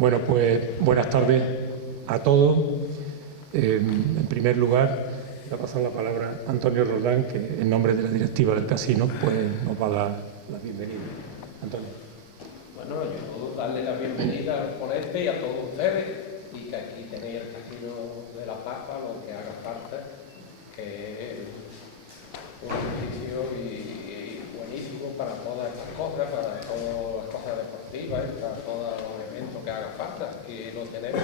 Bueno, pues buenas tardes a todos. En primer lugar, voy a pasar la palabra a Antonio Roldán, que en nombre de la directiva del casino pues nos va a dar la bienvenida. Antonio. Bueno, yo darle la bienvenida al ponente y a todos ustedes, y que aquí tenéis el Casino de la Paz para lo que haga falta, que es un servicio y buenísimo para todas estas cosas, para todas las cosas deportivas, para todos los eventos que haga falta, y lo tenemos.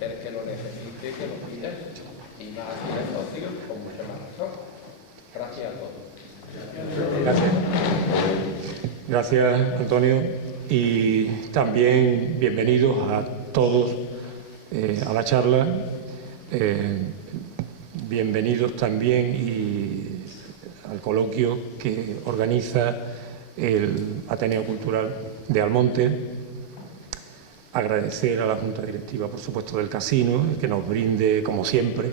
El que lo necesite, que lo pida, y más si es socio, con mucha más razón. Gracias a todos. Gracias, Antonio, y también bienvenidos a todos a la charla. Bienvenidos también al coloquio que organiza el Ateneo Cultural de Almonte. Agradecer a la Junta Directiva, por supuesto, del casino, que nos brinde, como siempre,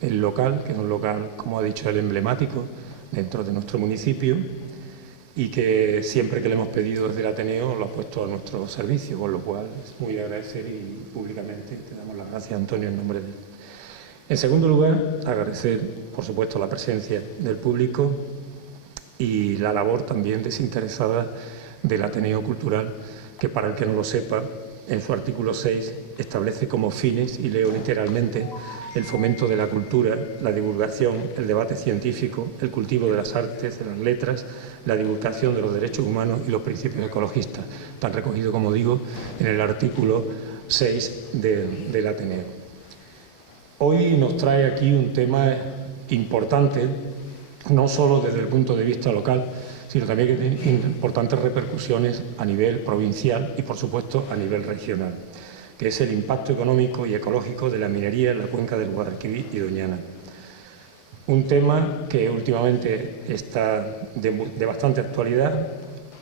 el local, que es un local, como ha dicho él, emblemático dentro de nuestro municipio y que siempre que le hemos pedido desde el Ateneo lo ha puesto a nuestro servicio, con lo cual es muy agradecer y públicamente te damos las gracias, Antonio, en nombre de él. En segundo lugar, agradecer, por supuesto, la presencia del público y la labor también desinteresada del Ateneo Cultural, que para el que no lo sepa, en su artículo 6 establece como fines, y leo literalmente, el fomento de la cultura, la divulgación, el debate científico, el cultivo de las artes, de las letras, la divulgación de los derechos humanos y los principios ecologistas. Están recogidos, como digo, en el artículo 6 del Ateneo. Hoy nos trae aquí un tema importante, no solo desde el punto de vista local, sino también que tiene importantes repercusiones a nivel provincial y, por supuesto, a nivel regional, que es el impacto económico y ecológico de la minería en la cuenca del Guadalquivir y Doñana. Un tema que últimamente está de bastante actualidad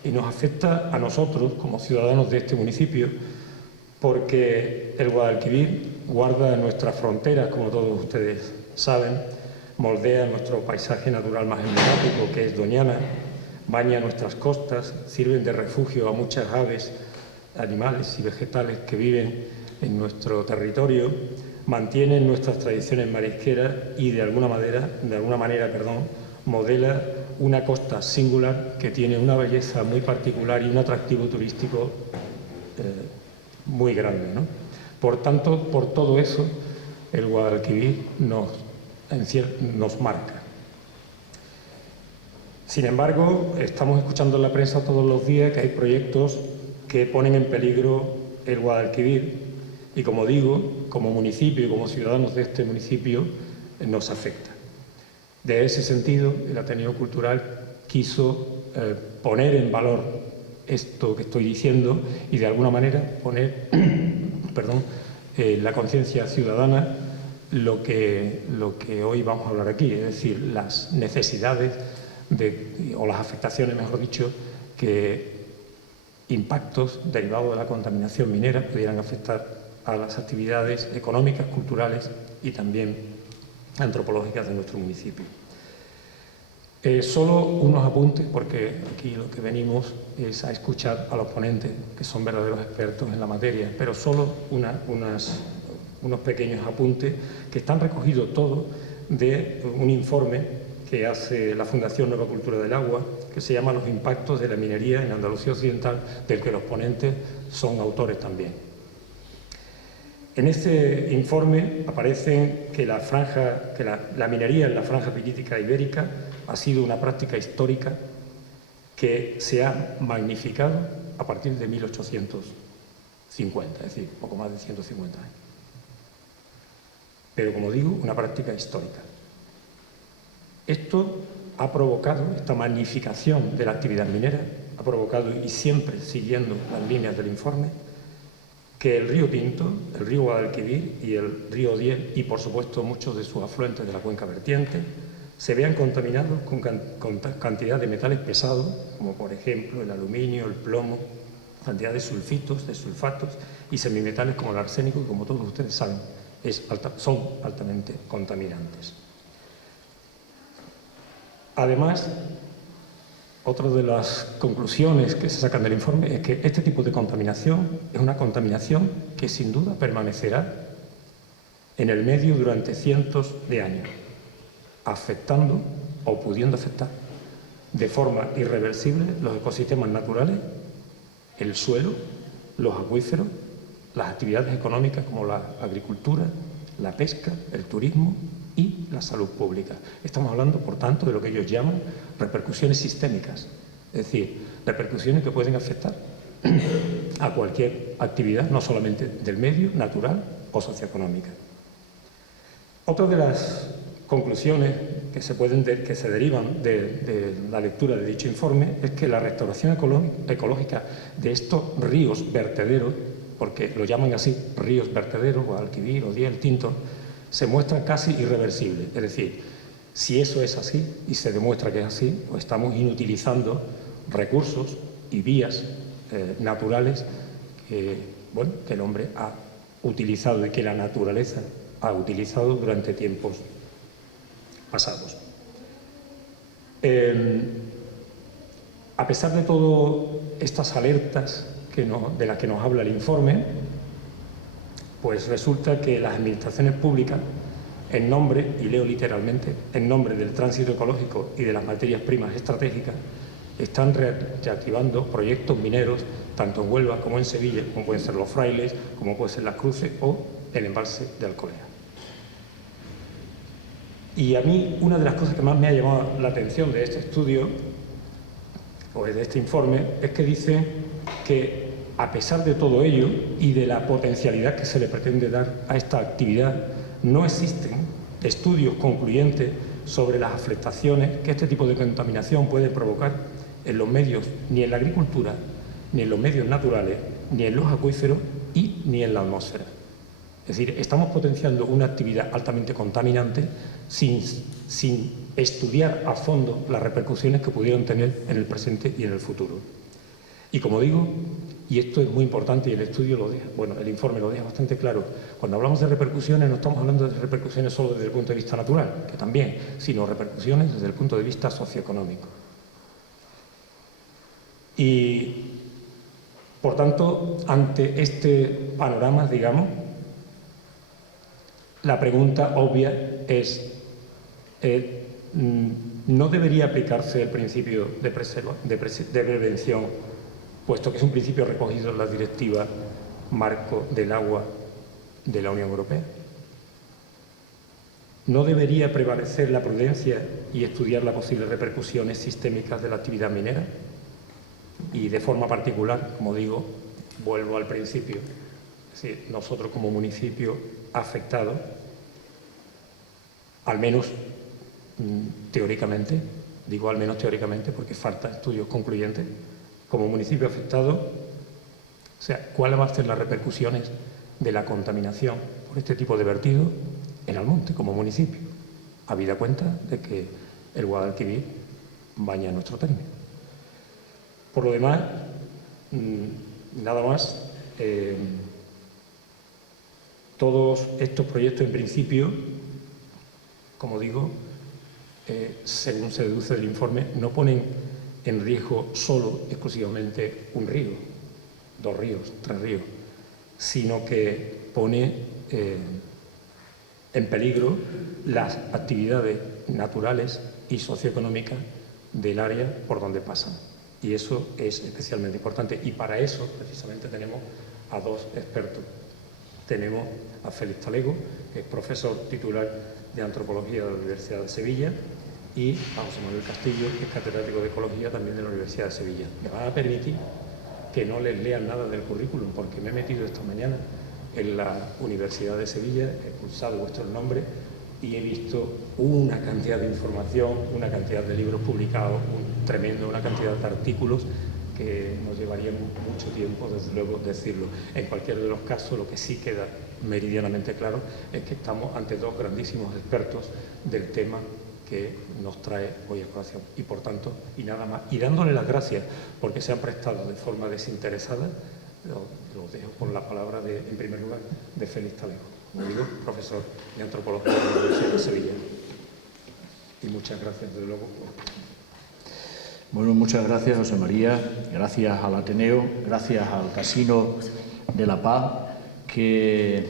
y nos afecta a nosotros como ciudadanos de este municipio, porque el Guadalquivir guarda nuestras fronteras, como todos ustedes saben, moldea nuestro paisaje natural más emblemático, que es Doñana, baña nuestras costas, sirven de refugio a muchas aves, animales y vegetales que viven en nuestro territorio, mantienen nuestras tradiciones marisqueras y de alguna manera, modela una costa singular que tiene una belleza muy particular y un atractivo turístico muy grande, ¿no? Por tanto, por todo eso, el Guadalquivir nos marca. Sin embargo, estamos escuchando en la prensa todos los días que hay proyectos que ponen en peligro el Guadalquivir y, como digo, como municipio y como ciudadanos de este municipio, nos afecta. De ese sentido, el Ateneo Cultural quiso poner en valor esto que estoy diciendo y, de alguna manera, poner la conciencia ciudadana lo que hoy vamos a hablar aquí, es decir, las necesidades o las afectaciones, mejor dicho, que impactos derivados de la contaminación minera pudieran afectar a las actividades económicas, culturales y también antropológicas de nuestro municipio. Solo unos apuntes, porque aquí lo que venimos es a escuchar a los ponentes, que son verdaderos expertos en la materia, pero solo unos pequeños apuntes que están recogidos todos de un informe que hace la Fundación Nueva Cultura del Agua, que se llama Los impactos de la minería en Andalucía Occidental, del que los ponentes son autores también. En este informe aparece que la minería en la franja pirítica ibérica ha sido una práctica histórica que se ha magnificado a partir de 1850, es decir, poco más de 150 años. Pero, como digo, una práctica histórica. Esto ha provocado, esta magnificación de la actividad minera, ha provocado, y siempre siguiendo las líneas del informe, que el río Tinto, el río Guadalquivir y el río Diel, y por supuesto muchos de sus afluentes de la cuenca vertiente, se vean contaminados con cantidad de metales pesados, como por ejemplo el aluminio, el plomo, cantidad de sulfitos, de sulfatos y semimetales como el arsénico, que, como todos ustedes saben, son altamente contaminantes. Además, Otra de las conclusiones que se sacan del informe es que este tipo de contaminación es una contaminación que sin duda permanecerá en el medio durante cientos de años, afectando o pudiendo afectar de forma irreversible los ecosistemas naturales, el suelo, los acuíferos, las actividades económicas como la agricultura, la pesca, el turismo y la salud pública. Estamos hablando, por tanto, de lo que ellos llaman repercusiones sistémicas, es decir, repercusiones que pueden afectar a cualquier actividad, no solamente del medio, natural o socioeconómica. Otra de las conclusiones que se derivan de la lectura de dicho informe es que la restauración ecológica de estos ríos vertederos, porque lo llaman así, ríos vertederos, Guadalquivir, Odiel, Tinto, se muestra casi irreversible. Es decir, si eso es así y se demuestra que es así, pues estamos inutilizando recursos y vías naturales que el hombre ha utilizado y que la naturaleza ha utilizado durante tiempos pasados. A pesar de todas estas alertas de las que nos habla el informe, pues resulta que las administraciones públicas, en nombre, y leo literalmente, en nombre del tránsito ecológico y de las materias primas estratégicas, están reactivando proyectos mineros, tanto en Huelva como en Sevilla, como pueden ser Los Frailes, como pueden ser Las Cruces o el embalse de Alcolea. Y a mí una de las cosas que más me ha llamado la atención de este estudio, o de este informe, es que dice que a pesar de todo ello y de la potencialidad que se le pretende dar a esta actividad, no existen estudios concluyentes sobre las afectaciones que este tipo de contaminación puede provocar en los medios, ni en la agricultura, ni en los medios naturales, ni en los acuíferos y ni en la atmósfera. Es decir, estamos potenciando una actividad altamente contaminante sin estudiar a fondo las repercusiones que pudieran tener en el presente y en el futuro. Y como digo, y esto es muy importante y el estudio lo deja, el informe lo deja bastante claro, cuando hablamos de repercusiones no estamos hablando de repercusiones solo desde el punto de vista natural, que también, sino repercusiones desde el punto de vista socioeconómico. Y, por tanto, ante este panorama, digamos, la pregunta obvia es, ¿no debería aplicarse el principio de prevención, puesto que es un principio recogido en la Directiva Marco del Agua de la Unión Europea? ¿No debería prevalecer la prudencia y estudiar las posibles repercusiones sistémicas de la actividad minera? Y de forma particular, como digo, vuelvo al principio, es decir, nosotros como municipio afectado, al menos teóricamente, digo al menos teóricamente porque faltan estudios concluyentes, como municipio afectado, o sea, ¿cuáles van a ser las repercusiones de la contaminación por este tipo de vertido en Almonte como municipio? Habida cuenta de que el Guadalquivir baña nuestro término. Por lo demás, nada más. Todos estos proyectos, en principio, como digo, según se deduce del informe, no ponen en riesgo solo, exclusivamente, un río, 2 ríos, 3 ríos, sino que pone en peligro las actividades naturales y socioeconómicas del área por donde pasan. Y eso es especialmente importante. Y para eso, precisamente, tenemos a 2 expertos. Tenemos a Félix Talego, que es profesor titular de Antropología de la Universidad de Sevilla, y a José Manuel Castillo, que es catedrático de Ecología también de la Universidad de Sevilla. Me van a permitir que no les lean nada del currículum, porque me he metido esta mañana en la Universidad de Sevilla, he pulsado vuestros nombres y he visto una cantidad de información, una cantidad de libros publicados, una cantidad de artículos que nos llevaría mucho tiempo, desde luego, decirlo. En cualquiera de los casos, lo que sí queda meridianamente claro es que estamos ante 2 grandísimos expertos del tema que nos trae hoy a colación. Y, por tanto, y nada más, y dándole las gracias porque se han prestado de forma desinteresada, los dejo con la palabra, en primer lugar, de Félix Talego, como digo, profesor de Antropología de la Universidad de Sevilla. Y muchas gracias, desde luego. Bueno, muchas gracias, José María, gracias al Ateneo, gracias al Casino de La Paz. Qué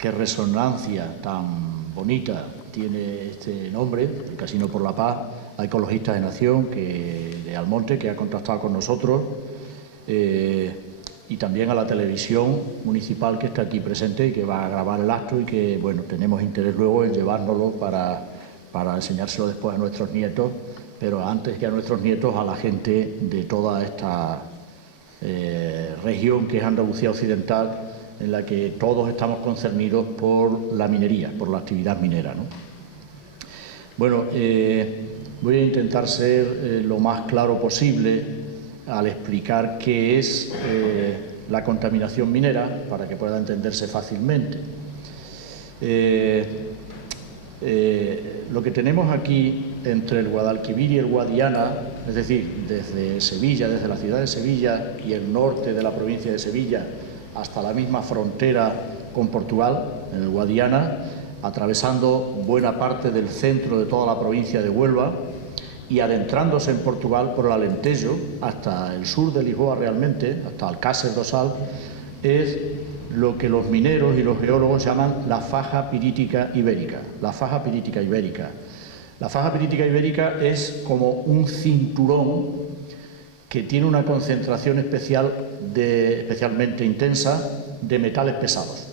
resonancia tan bonita tiene este nombre, el Casino por la Paz. Hay Ecologistas de Nación de Almonte, que ha contactado con nosotros, y también a la televisión municipal que está aquí presente y que va a grabar el acto, y que, bueno, tenemos interés luego en llevárnoslo para enseñárselo después a nuestros nietos, pero antes que a nuestros nietos, a la gente de toda esta región que es Andalucía Occidental, en la que todos estamos concernidos por la minería, por la actividad minera, ¿no? Bueno, voy a intentar ser lo más claro posible al explicar qué es la contaminación minera, para que pueda entenderse fácilmente. Lo que tenemos aquí entre el Guadalquivir y el Guadiana, es decir, desde Sevilla, desde la ciudad de Sevilla y el norte de la provincia de Sevilla hasta la misma frontera con Portugal, en el Guadiana, atravesando buena parte del centro de toda la provincia de Huelva y adentrándose en Portugal por el Alentejo hasta el sur de Lisboa realmente, hasta Alcácer do Sal, es lo que los mineros y los geólogos llaman la faja pirítica ibérica. La faja pirítica ibérica. La faja pirítica ibérica es como un cinturón que tiene una concentración especialmente intensa de metales pesados.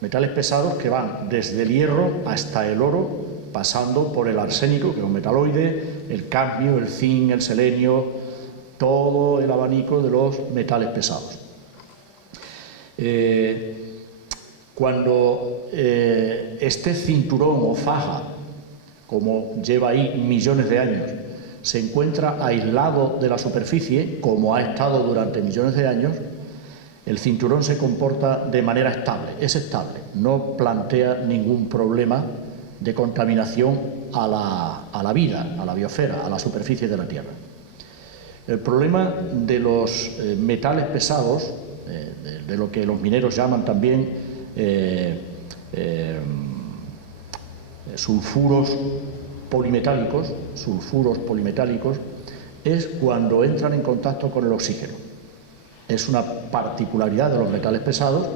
Metales pesados que van desde el hierro hasta el oro, pasando por el arsénico, que es un metaloide, el cadmio, el zinc, el selenio, todo el abanico de los metales pesados. Cuando este cinturón o faja, como lleva ahí millones de años, se encuentra aislado de la superficie, como ha estado durante millones de años, el cinturón se comporta de manera estable, es estable, no plantea ningún problema de contaminación a la vida, a la biosfera, a la superficie de la Tierra. El problema de los metales pesados, de lo que los mineros llaman también sulfuros polimetálicos, es cuando entran en contacto con el oxígeno. Es una particularidad de los metales pesados,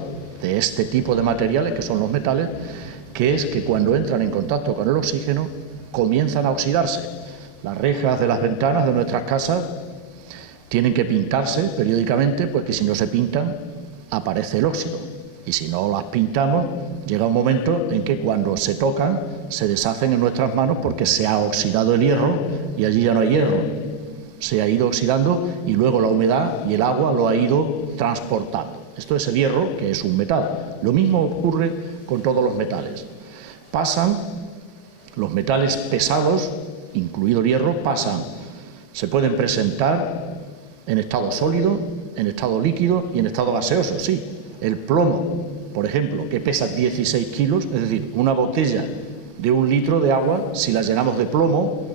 de este tipo de materiales que son los metales, que es que cuando entran en contacto con el oxígeno comienzan a oxidarse. Las rejas de las ventanas de nuestras casas tienen que pintarse periódicamente, pues que si no se pintan aparece el óxido. Y si no las pintamos, llega un momento en que cuando se tocan se deshacen en nuestras manos porque se ha oxidado el hierro y allí ya no hay hierro. Se ha ido oxidando y luego la humedad y el agua lo ha ido transportando. Esto es el hierro, que es un metal. Lo mismo ocurre con todos los metales. Pasan, los metales pesados, incluido el hierro, se pueden presentar en estado sólido, en estado líquido y en estado gaseoso, sí. El plomo, por ejemplo, que pesa 16 kilos, es decir, una botella de 1 litro de agua, si la llenamos de plomo,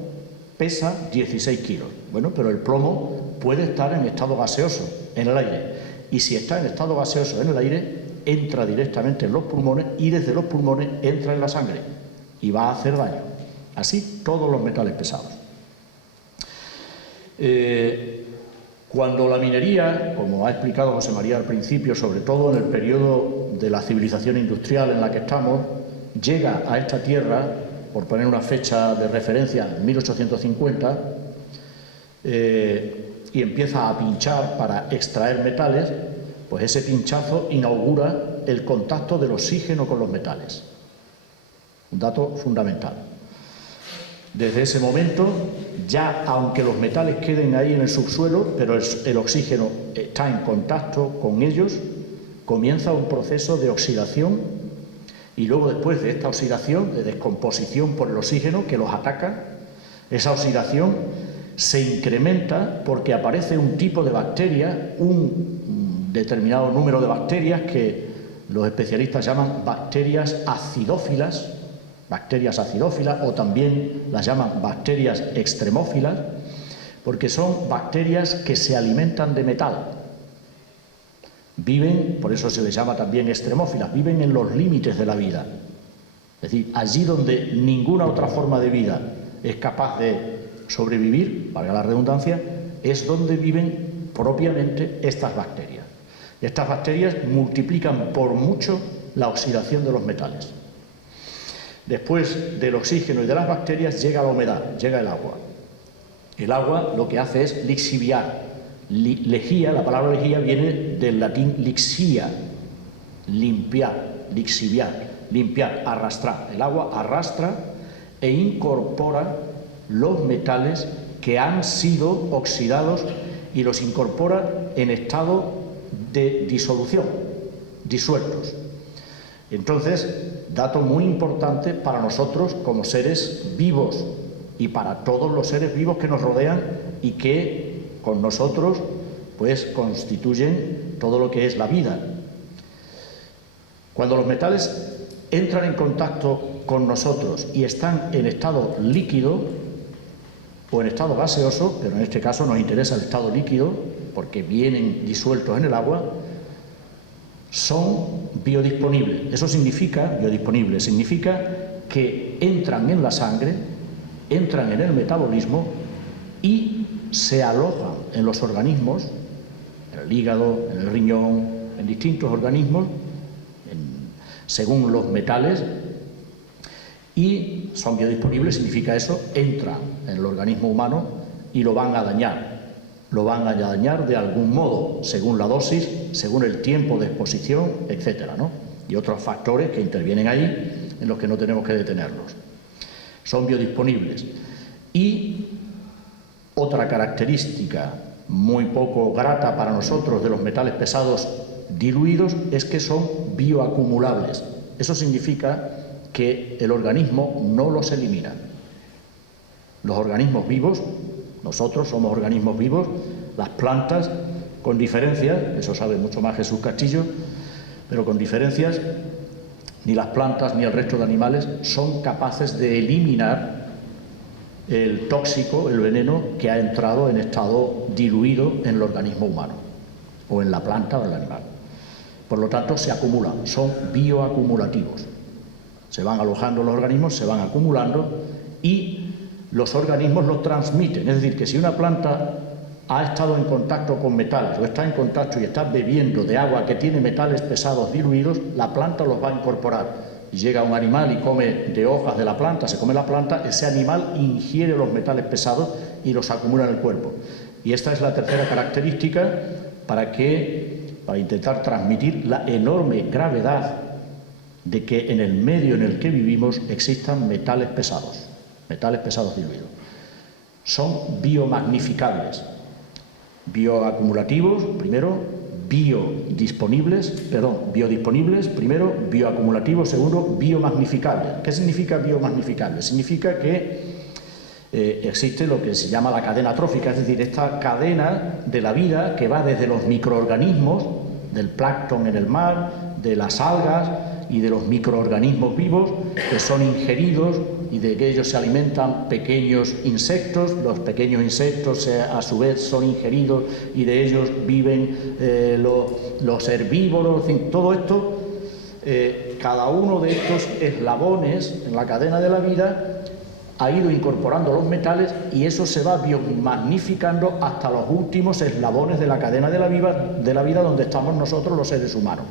pesa 16 kilos. Bueno, pero el plomo puede estar en estado gaseoso, en el aire. Y si está en estado gaseoso en el aire, entra directamente en los pulmones y desde los pulmones entra en la sangre y va a hacer daño. Así todos los metales pesados. Cuando la minería, como ha explicado José María al principio, sobre todo en el periodo de la civilización industrial en la que estamos, llega a esta tierra, por poner una fecha de referencia, 1850, y empieza a pinchar para extraer metales, pues ese pinchazo inaugura el contacto del oxígeno con los metales. Un dato fundamental. Desde ese momento, ya aunque los metales queden ahí en el subsuelo, pero el oxígeno está en contacto con ellos, comienza un proceso de oxidación y luego después de esta oxidación, de descomposición por el oxígeno que los ataca, esa oxidación se incrementa porque aparece un tipo de bacteria, un determinado número de bacterias que los especialistas llaman bacterias acidófilas o también las llaman bacterias extremófilas, porque son bacterias que se alimentan de metal. Viven, por eso se les llama también extremófilas, viven en los límites de la vida. Es decir, allí donde ninguna otra forma de vida es capaz de sobrevivir, valga la redundancia, es donde viven propiamente estas bacterias. Estas bacterias multiplican por mucho la oxidación de los metales. Después del oxígeno y de las bacterias llega la humedad, llega el agua. El agua lo que hace es lixiviar. Lejía, la palabra lejía viene del latín lixia, limpiar, lixiviar, limpiar, arrastrar. El agua arrastra e incorpora los metales que han sido oxidados y los incorpora en estado de disolución, disueltos. Entonces, dato muy importante para nosotros como seres vivos y para todos los seres vivos que nos rodean y que con nosotros pues constituyen todo lo que es la vida. Cuando los metales entran en contacto con nosotros y están en estado líquido o en estado gaseoso, pero en este caso nos interesa el estado líquido porque vienen disueltos en el agua, son biodisponibles. Eso significa, biodisponible, significa que entran en la sangre, entran en el metabolismo y se alojan en los organismos, en el hígado, en el riñón, en distintos organismos, según los metales, y son biodisponibles, significa eso, entran en el organismo humano y lo van a dañar. Lo van a dañar de algún modo, según la dosis, según el tiempo de exposición, etcétera, ¿no? Y otros factores que intervienen ahí en los que no tenemos que detenernos. Son biodisponibles. Y otra característica muy poco grata para nosotros de los metales pesados diluidos es que son bioacumulables. Eso significa que el organismo no los elimina. Los organismos vivos, nosotros somos organismos vivos, las plantas con diferencias, eso sabe mucho más Jesús Castillo, pero con diferencias, ni las plantas ni el resto de animales son capaces de eliminar el tóxico, el veneno que ha entrado en estado diluido en el organismo humano, o en la planta o en el animal. Por lo tanto, se acumulan, son bioacumulativos. Se van alojando los organismos, se van acumulando y los organismos los transmiten. Es decir, que si una planta ha estado en contacto con metales o está en contacto y está bebiendo de agua que tiene metales pesados diluidos, la planta los va a incorporar. Y llega un animal y come de hojas de la planta, se come la planta, ese animal ingiere los metales pesados y los acumula en el cuerpo. Y esta es la tercera característica para intentar transmitir la enorme gravedad de que en el medio en el que vivimos existan metales pesados diluidos. Son biomagnificables, bioacumulativos, primero, biodisponibles, primero, bioacumulativos, segundo, biomagnificables. ¿Qué significa biomagnificable? Significa que existe lo que se llama la cadena trófica, es decir, esta cadena de la vida que va desde los microorganismos, del plancton en el mar, de las algas y de los microorganismos vivos que son ingeridos y de que ellos se alimentan pequeños insectos, los pequeños insectos a su vez son ingeridos y de ellos viven los herbívoros, en fin, todo esto, cada uno de estos eslabones en la cadena de la vida ha ido incorporando los metales y eso se va biomagnificando hasta los últimos eslabones de la cadena de la vida donde estamos nosotros los seres humanos.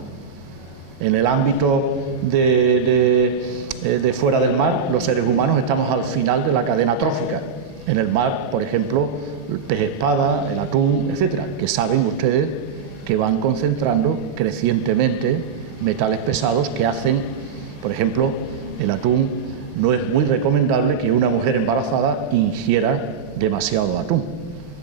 En el ámbito de fuera del mar, los seres humanos estamos al final de la cadena trófica. En el mar, por ejemplo, el pez espada, el atún, etcétera, que saben ustedes que van concentrando crecientemente metales pesados que hacen, por ejemplo, el atún. No es muy recomendable que una mujer embarazada ingiera demasiado atún,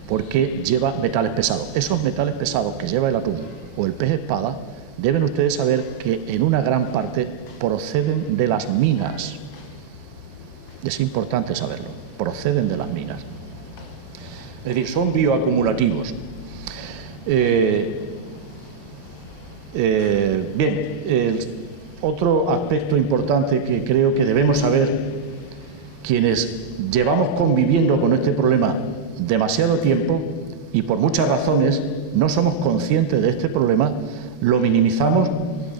porque lleva metales pesados. Esos metales pesados que lleva el atún o el pez espada, deben ustedes saber que en una gran parte proceden de las minas. Es importante saberlo, proceden de las minas. Es decir, son bioacumulativos. Otro aspecto importante que creo que debemos saber quienes llevamos conviviendo con este problema demasiado tiempo y por muchas razones no somos conscientes de este problema, lo minimizamos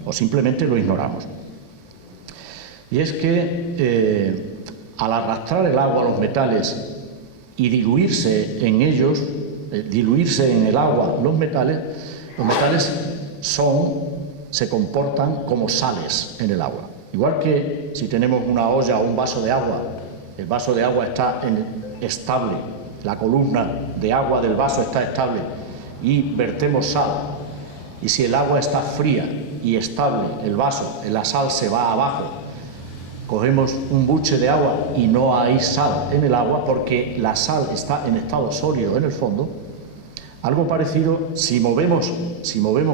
o simplemente lo ignoramos. Y es que al arrastrar el agua a los metales y diluirse en ellos, diluirse en el agua los metales se comportan como sales en el agua. Igual que si tenemos una olla o un vaso de agua, el vaso de agua está estable, la columna de agua del vaso está estable y vertemos sal, y si el agua está fría y estable, el vaso, la sal se va abajo, cogemos un buche de agua y no hay sal en el agua porque la sal está en estado sólido en el fondo. Algo parecido, si movemos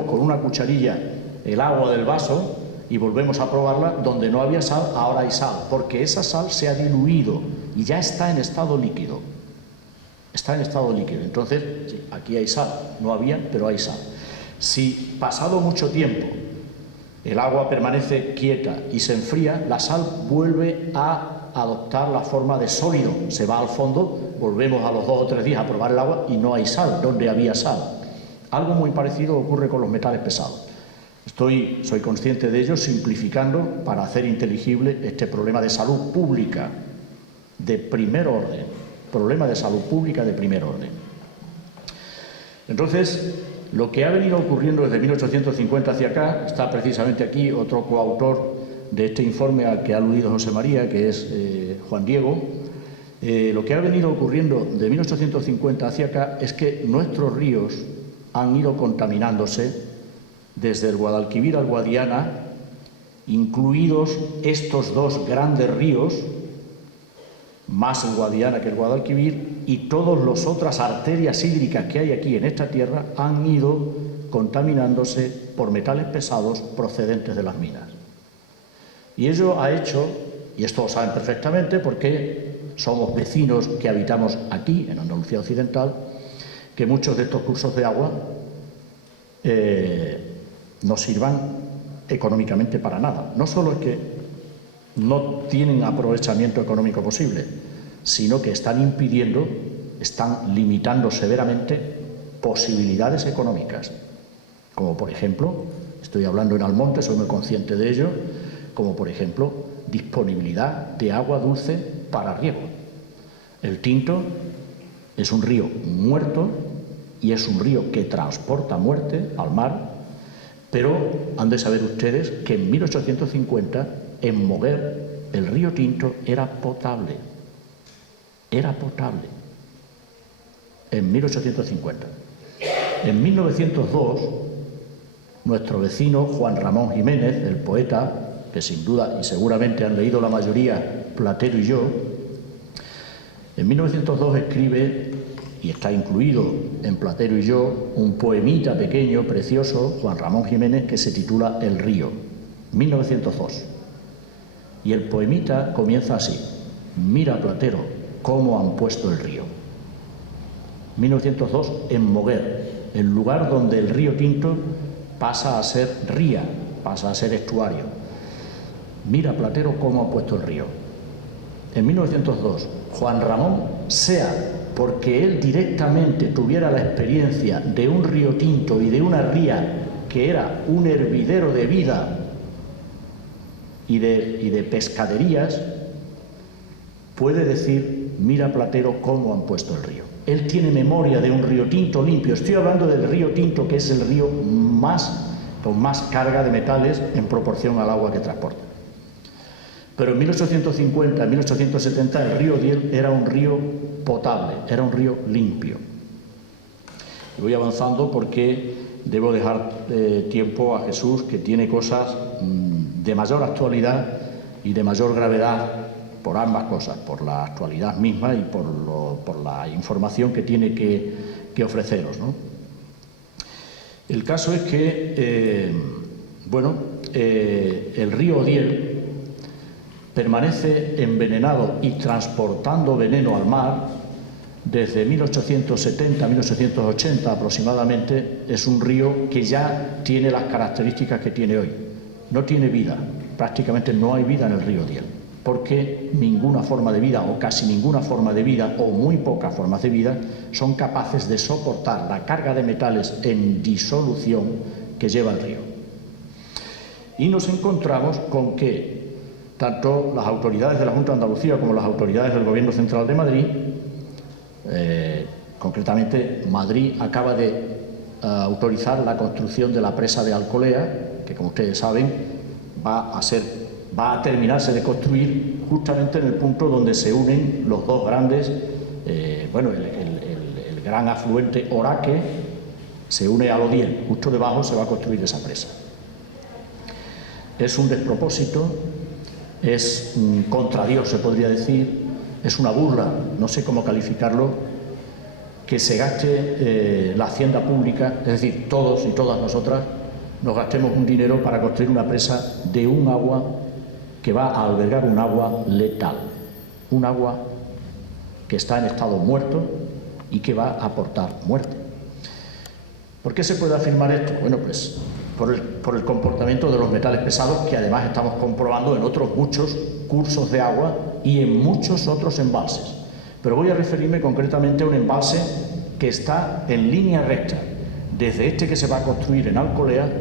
con una cucharilla el agua del vaso y volvemos a probarla, donde no había sal, ahora hay sal, porque esa sal se ha diluido y ya está en estado líquido. Está en estado líquido. Entonces, sí, aquí hay sal, no había, pero hay sal. Si pasado mucho tiempo el agua permanece quieta y se enfría, la sal vuelve a adoptar la forma de sólido, se va al fondo, volvemos a los 2 o 3 días a probar el agua y no hay sal, donde había sal. Algo muy parecido ocurre con los metales pesados. Soy consciente de ello, simplificando para hacer inteligible este problema de salud pública de primer orden. Problema de salud pública de primer orden. Entonces, lo que ha venido ocurriendo desde 1850 hacia acá, está precisamente aquí otro coautor de este informe al que ha aludido José María, que es Juan Diego. Lo que ha venido ocurriendo de 1850 hacia acá es que nuestros ríos han ido contaminándose desde el Guadalquivir al Guadiana, incluidos estos 2 grandes ríos, más el Guadiana que el Guadalquivir, y todas las otras arterias hídricas que hay aquí en esta tierra han ido contaminándose por metales pesados procedentes de las minas. Y ello ha hecho, y esto lo saben perfectamente porque somos vecinos que habitamos aquí, en Andalucía Occidental, que muchos de estos cursos de agua no sirvan económicamente para nada. No solo es que no tienen aprovechamiento económico posible, sino que están impidiendo, están limitando severamente posibilidades económicas, como por ejemplo, estoy hablando en Almonte, soy muy consciente de ello, como por ejemplo disponibilidad de agua dulce para riego. El Tinto es un río muerto y es un río que transporta muerte al mar, pero han de saber ustedes que en 1850 en Moguer el río Tinto era potable. Era potable. En 1850. En 1902, nuestro vecino Juan Ramón Jiménez, el poeta, que sin duda y seguramente han leído la mayoría Platero y yo, en 1902 escribe, y está incluido en Platero y yo, un poemita pequeño, precioso, Juan Ramón Jiménez, que se titula El río, 1902. Y el poemita comienza así: mira, Platero, cómo han puesto el río. 1902, en Moguer, el lugar donde el río Tinto pasa a ser ría, pasa a ser estuario. Mira, Platero, cómo ha puesto el río. En 1902, Juan Ramón, sea porque él directamente tuviera la experiencia de un río Tinto y de una ría que era un hervidero de vida y de pescaderías, puede decir: mira, Platero, cómo han puesto el río. Él tiene memoria de un río Tinto limpio. Estoy hablando del río Tinto, que es el río con más carga de metales en proporción al agua que transporta. Pero en 1850, en 1870, el río Diel era un río potable, era un río limpio. Y voy avanzando porque debo dejar tiempo a Jesús, que tiene cosas de mayor actualidad y de mayor gravedad, por ambas cosas, por la actualidad misma y por la información que tiene que ofreceros, ¿no? El caso es que, el río Odiel permanece envenenado y transportando veneno al mar desde 1870 a 1880 aproximadamente. Es un río que ya tiene las características que tiene hoy. No tiene vida, prácticamente no hay vida en el río Odiel, porque ninguna forma de vida, o casi ninguna forma de vida, o muy pocas formas de vida, son capaces de soportar la carga de metales en disolución que lleva el río. Y nos encontramos con que tanto las autoridades de la Junta de Andalucía como las autoridades del Gobierno Central de Madrid Concretamente, Madrid acaba de autorizar la construcción de la presa de Alcolea, que como ustedes saben va a terminarse de construir justamente en el punto donde se unen los dos grandes, el gran afluente Oraque se une al Odiel, justo debajo se va a construir esa presa. Es un despropósito, es contra Dios, se podría decir, es una burla, no sé cómo calificarlo, que se gaste la hacienda pública, es decir, todos y todas nosotras nos gastemos un dinero para construir una presa de un agua que va a albergar un agua letal, un agua que está en estado muerto y que va a aportar muerte. ¿Por qué se puede afirmar esto? Bueno, pues por el comportamiento de los metales pesados, que además estamos comprobando en otros muchos cursos de agua y en muchos otros embalses. Pero voy a referirme concretamente a un embalse que está en línea recta, desde este que se va a construir en Alcolea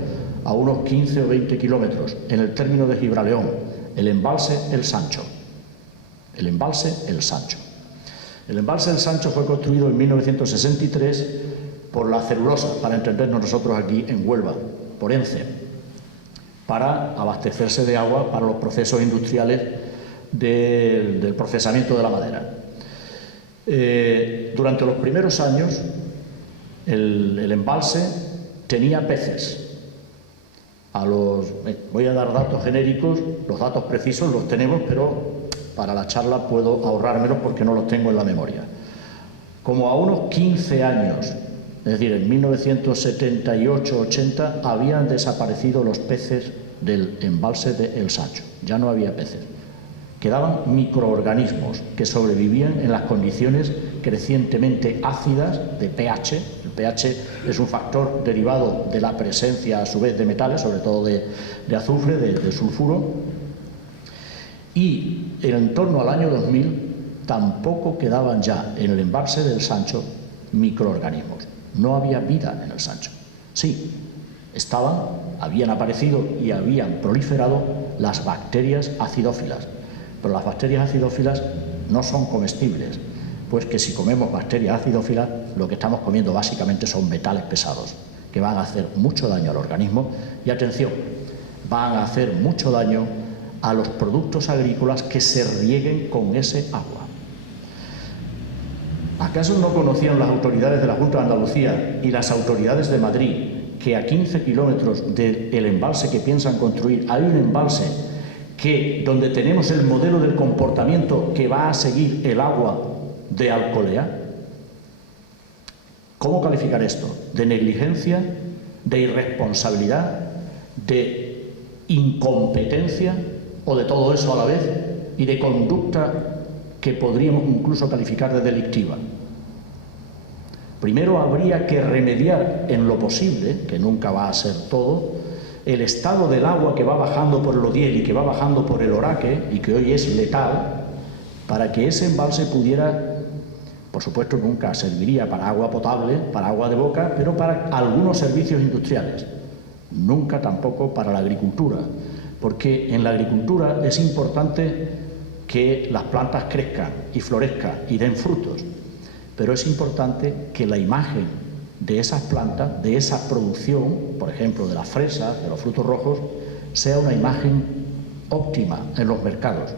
a unos 15 o 20 kilómetros, en el término de Gibraleón, el embalse El Sancho. El embalse El Sancho. El embalse El Sancho fue construido en 1963 por la celulosa, para entendernos nosotros aquí en Huelva, por ENCE, para abastecerse de agua para los procesos industriales del procesamiento de la madera. Durante los primeros años el embalse tenía peces. Voy a dar datos genéricos, los datos precisos los tenemos, pero para la charla puedo ahorrármelos porque no los tengo en la memoria. Como a unos 15 años, es decir, en 1978-80, habían desaparecido los peces del embalse de El Sancho, ya no había peces. Quedaban microorganismos que sobrevivían en las condiciones crecientemente ácidas de pH. El pH es un factor derivado de la presencia, a su vez, de metales, sobre todo de azufre, de sulfuro. Y en torno al año 2000 tampoco quedaban ya en el embalse del Sancho microorganismos. No había vida en el Sancho. Sí, habían aparecido y habían proliferado las bacterias acidófilas. Pero las bacterias acidófilas no son comestibles, pues que si comemos bacterias acidófilas, lo que estamos comiendo básicamente son metales pesados, que van a hacer mucho daño al organismo y, atención, van a hacer mucho daño a los productos agrícolas que se rieguen con ese agua. ¿Acaso no conocían las autoridades de la Junta de Andalucía y las autoridades de Madrid que a 15 kilómetros del embalse que piensan construir hay un embalse donde tenemos el modelo del comportamiento que va a seguir el agua de Alcolea? ¿Cómo calificar esto? ¿De negligencia? ¿De irresponsabilidad? ¿De incompetencia? ¿O de todo eso a la vez? ¿Y de conducta que podríamos incluso calificar de delictiva? Primero habría que remediar en lo posible, que nunca va a ser todo, el estado del agua que va bajando por el Odiel y que va bajando por el Oraque y que hoy es letal, para que ese embalse pudiera, por supuesto nunca serviría para agua potable, para agua de boca, pero para algunos servicios industriales, nunca tampoco para la agricultura, porque en la agricultura es importante que las plantas crezcan y florezcan y den frutos, pero es importante que la imagen de esas plantas, de esa producción, por ejemplo, de las fresas, de los frutos rojos, sea una imagen óptima en los mercados.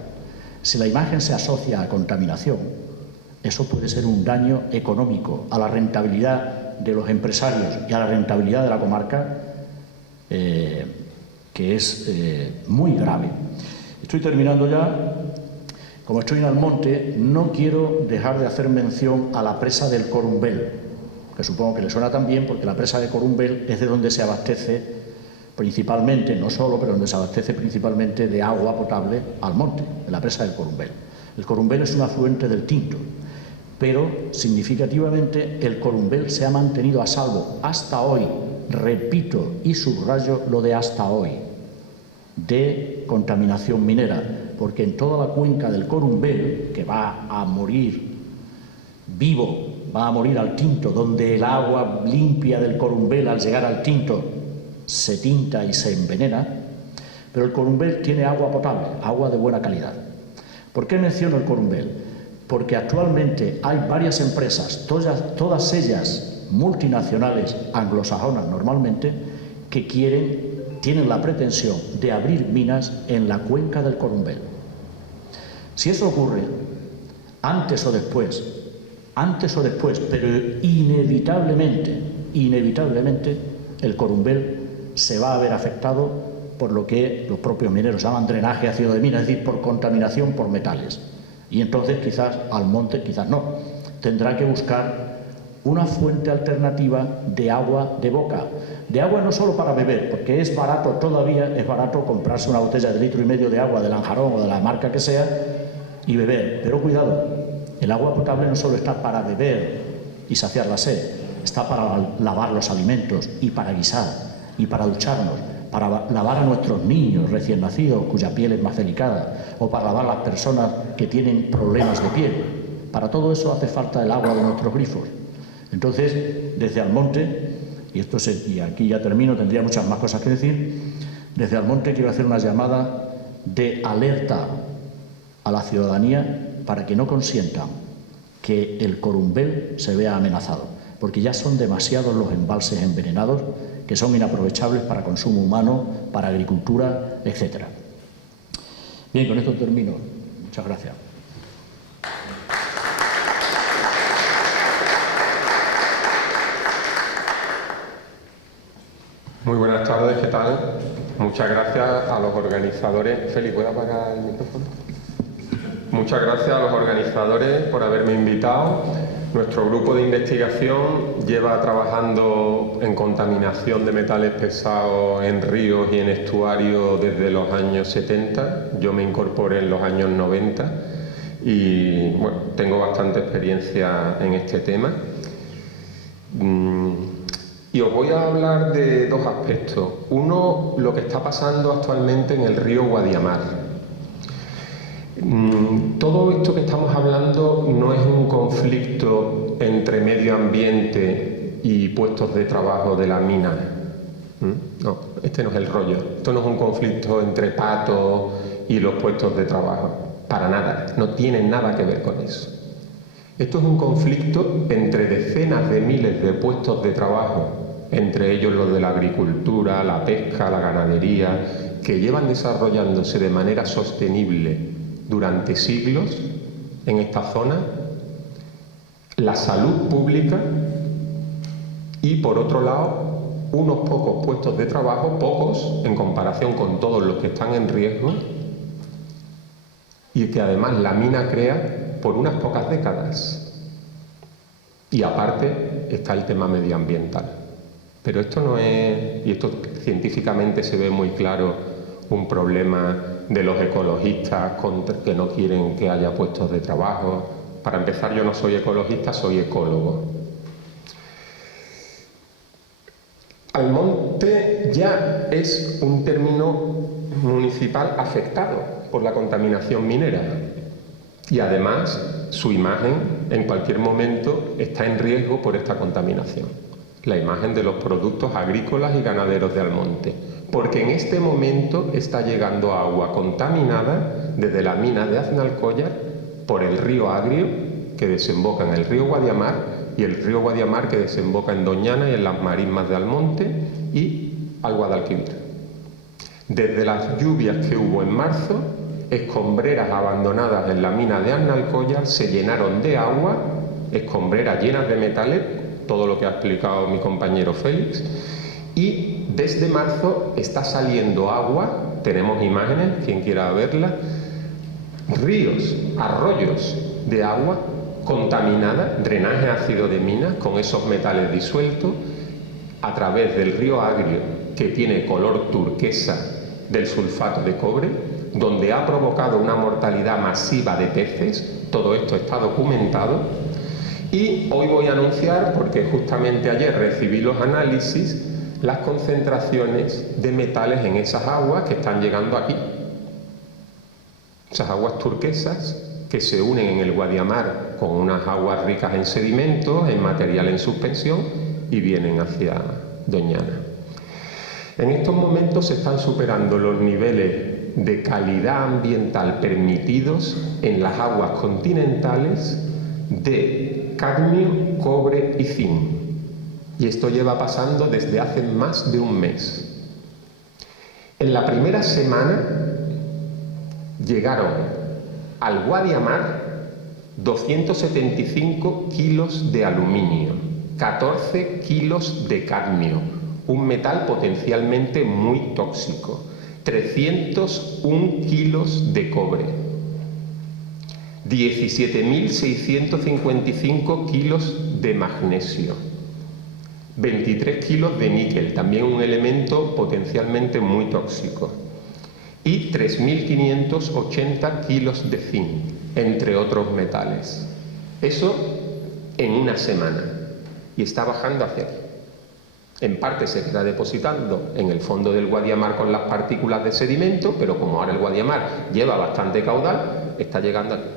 Si la imagen se asocia a contaminación, eso puede ser un daño económico a la rentabilidad de los empresarios y a la rentabilidad de la comarca, que es muy grave. Estoy terminando ya. Como estoy en Almonte, no quiero dejar de hacer mención a la presa del Corumbel, que supongo que le suena también, porque la presa de Corumbel es de donde se abastece principalmente, no solo, pero donde se abastece principalmente de agua potable Almonte, en la presa del Corumbel. El Corumbel es un afluente del Tinto, pero significativamente el Corumbel se ha mantenido a salvo hasta hoy, repito y subrayo lo de hasta hoy, de contaminación minera, porque en toda la cuenca del Corumbel, que va a morir vivo, va a morir al Tinto, donde el agua limpia del Corumbel al llegar al Tinto se tinta y se envenena, pero el Corumbel tiene agua potable, agua de buena calidad. ¿Por qué menciono el Corumbel? porque actualmente hay varias empresas, todas ellas multinacionales anglosajonas normalmente, que tienen la pretensión de abrir minas en la cuenca del Corumbel. Si eso ocurre, antes o después, pero inevitablemente, el Corumbel se va a ver afectado por lo que los propios mineros llaman drenaje ácido de mina, es decir, por contaminación por metales. Y entonces quizás Almonte, quizás no, tendrá que buscar una fuente alternativa de agua de boca. De agua no solo para beber, porque es barato, todavía es barato comprarse una botella de 1,5 litros de agua de Lanjarón o de la marca que sea y beber. Pero cuidado, el agua potable no solo está para beber y saciar la sed, está para lavar los alimentos y para guisar y para ducharnos, para lavar a nuestros niños recién nacidos cuya piel es más delicada, o para lavar a las personas que tienen problemas de piel. Para todo eso hace falta el agua de nuestros grifos. Entonces, desde Almonte, y aquí ya termino, tendría muchas más cosas que decir, desde Almonte quiero hacer una llamada de alerta a la ciudadanía para que no consientan que el Corumbel se vea amenazado, porque ya son demasiados los embalses envenenados que son inaprovechables para consumo humano, para agricultura, etc. Bien, con esto termino. Muchas gracias. Muy buenas tardes, ¿qué tal? Muchas gracias a los organizadores. Feli, ¿puedo apagar el micrófono? Muchas gracias a los organizadores por haberme invitado. Nuestro grupo de investigación lleva trabajando en contaminación de metales pesados en ríos y en estuarios desde los años 70. Yo me incorporé en los años 90 y bueno, tengo bastante experiencia en este tema. Y os voy a hablar de dos aspectos. Uno, lo que está pasando actualmente en el río Guadiamar. Todo esto que estamos hablando no es un conflicto entre medio ambiente y puestos de trabajo de la mina. No, este no es el rollo. Esto no es un conflicto entre patos y los puestos de trabajo. Para nada. No tiene nada que ver con eso. Esto es un conflicto entre decenas de miles de puestos de trabajo, entre ellos los de la agricultura, la pesca, la ganadería, que llevan desarrollándose de manera sostenible durante siglos en esta zona, la salud pública y, por otro lado, unos pocos puestos de trabajo, pocos en comparación con todos los que están en riesgo, y que además la mina crea por unas pocas décadas. Y aparte está el tema medioambiental. Pero esto no es, y esto científicamente se ve muy claro, un problema de los ecologistas que no quieren que haya puestos de trabajo. Para empezar, yo no soy ecologista, soy ecólogo. Almonte ya es un término municipal afectado por la contaminación minera y además su imagen en cualquier momento está en riesgo por esta contaminación. La imagen de los productos agrícolas y ganaderos de Almonte, porque en este momento está llegando agua contaminada desde la mina de Aznalcóllar por el río Agrio, que desemboca en el río Guadiamar, y el río Guadiamar que desemboca en Doñana y en las marismas de Almonte y al Guadalquivir. Desde las lluvias que hubo en marzo, escombreras abandonadas en la mina de Aznalcóllar se llenaron de agua, escombreras llenas de metales, todo lo que ha explicado mi compañero Félix, y desde marzo está saliendo agua, tenemos imágenes, quien quiera verlas, ríos, arroyos de agua contaminada, drenaje ácido de minas con esos metales disueltos, a través del río Agrio, que tiene color turquesa del sulfato de cobre, donde ha provocado una mortalidad masiva de peces. Todo esto está documentado. Y hoy voy a anunciar, porque justamente ayer recibí los análisis, las concentraciones de metales en esas aguas que están llegando aquí. Esas aguas turquesas que se unen en el Guadiamar con unas aguas ricas en sedimentos, en material en suspensión, y vienen hacia Doñana. En estos momentos se están superando los niveles de calidad ambiental permitidos en las aguas continentales de cadmio, cobre y zinc. Y esto lleva pasando desde hace más de un mes. En la primera semana llegaron al Guadiamar 275 kilos de aluminio, 14 kilos de cadmio, un metal potencialmente muy tóxico, 301 kilos de cobre, 17.655 kilos de magnesio, 23 kilos de níquel, también un elemento potencialmente muy tóxico, y 3.580 kilos de zinc, entre otros metales. Eso en una semana, y está bajando hacia aquí. En parte se queda depositando en el fondo del Guadiamar con las partículas de sedimento, pero como ahora el Guadiamar lleva bastante caudal, está llegando aquí.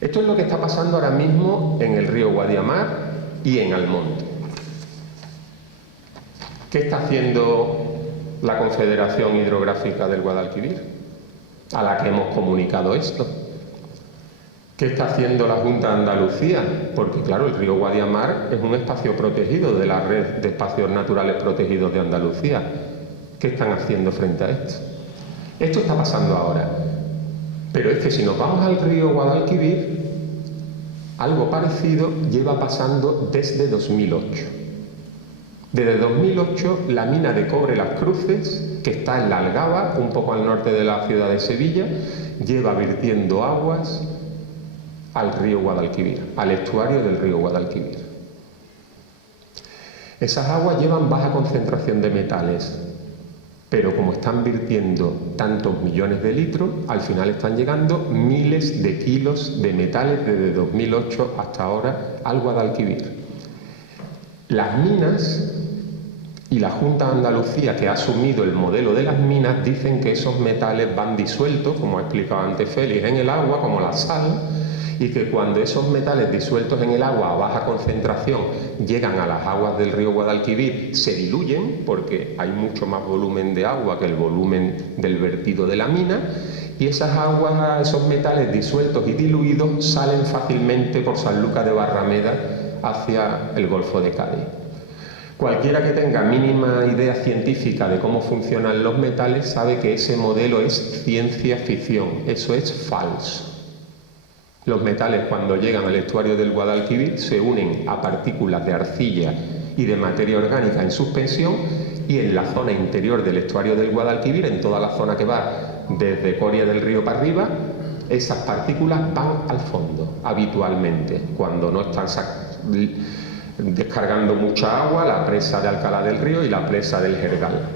Esto es lo que está pasando ahora mismo en el río Guadiamar y en Almonte. ¿Qué está haciendo la Confederación Hidrográfica del Guadalquivir, a la que hemos comunicado esto? ¿Qué está haciendo la Junta de Andalucía? Porque claro, el río Guadiamar es un espacio protegido de la red de espacios naturales protegidos de Andalucía. ¿Qué están haciendo frente a esto? Esto está pasando ahora. Pero es que si nos vamos al río Guadalquivir, algo parecido lleva pasando desde 2008. Desde 2008, la mina de cobre Las Cruces, que está en la Algaba, un poco al norte de la ciudad de Sevilla, lleva vertiendo aguas al río Guadalquivir, al estuario del río Guadalquivir. Esas aguas llevan baja concentración de metales, pero como están virtiendo tantos millones de litros, al final están llegando miles de kilos de metales desde 2008 hasta ahora al Guadalquivir. Las minas y la Junta de Andalucía, que ha asumido el modelo de las minas, dicen que esos metales van disueltos, como ha explicado antes Félix, en el agua, como la sal, y que cuando esos metales disueltos en el agua a baja concentración llegan a las aguas del río Guadalquivir, se diluyen, porque hay mucho más volumen de agua que el volumen del vertido de la mina, y esas aguas, esos metales disueltos y diluidos salen fácilmente por Sanlúcar de Barrameda hacia el Golfo de Cádiz. Cualquiera que tenga mínima idea científica de cómo funcionan los metales sabe que ese modelo es ciencia ficción, eso es falso. Los metales, cuando llegan al estuario del Guadalquivir, se unen a partículas de arcilla y de materia orgánica en suspensión, y en la zona interior del estuario del Guadalquivir, en toda la zona que va desde Coria del Río para arriba, esas partículas van al fondo habitualmente, cuando no están descargando mucha agua, la presa de Alcalá del Río y la presa del Jergal.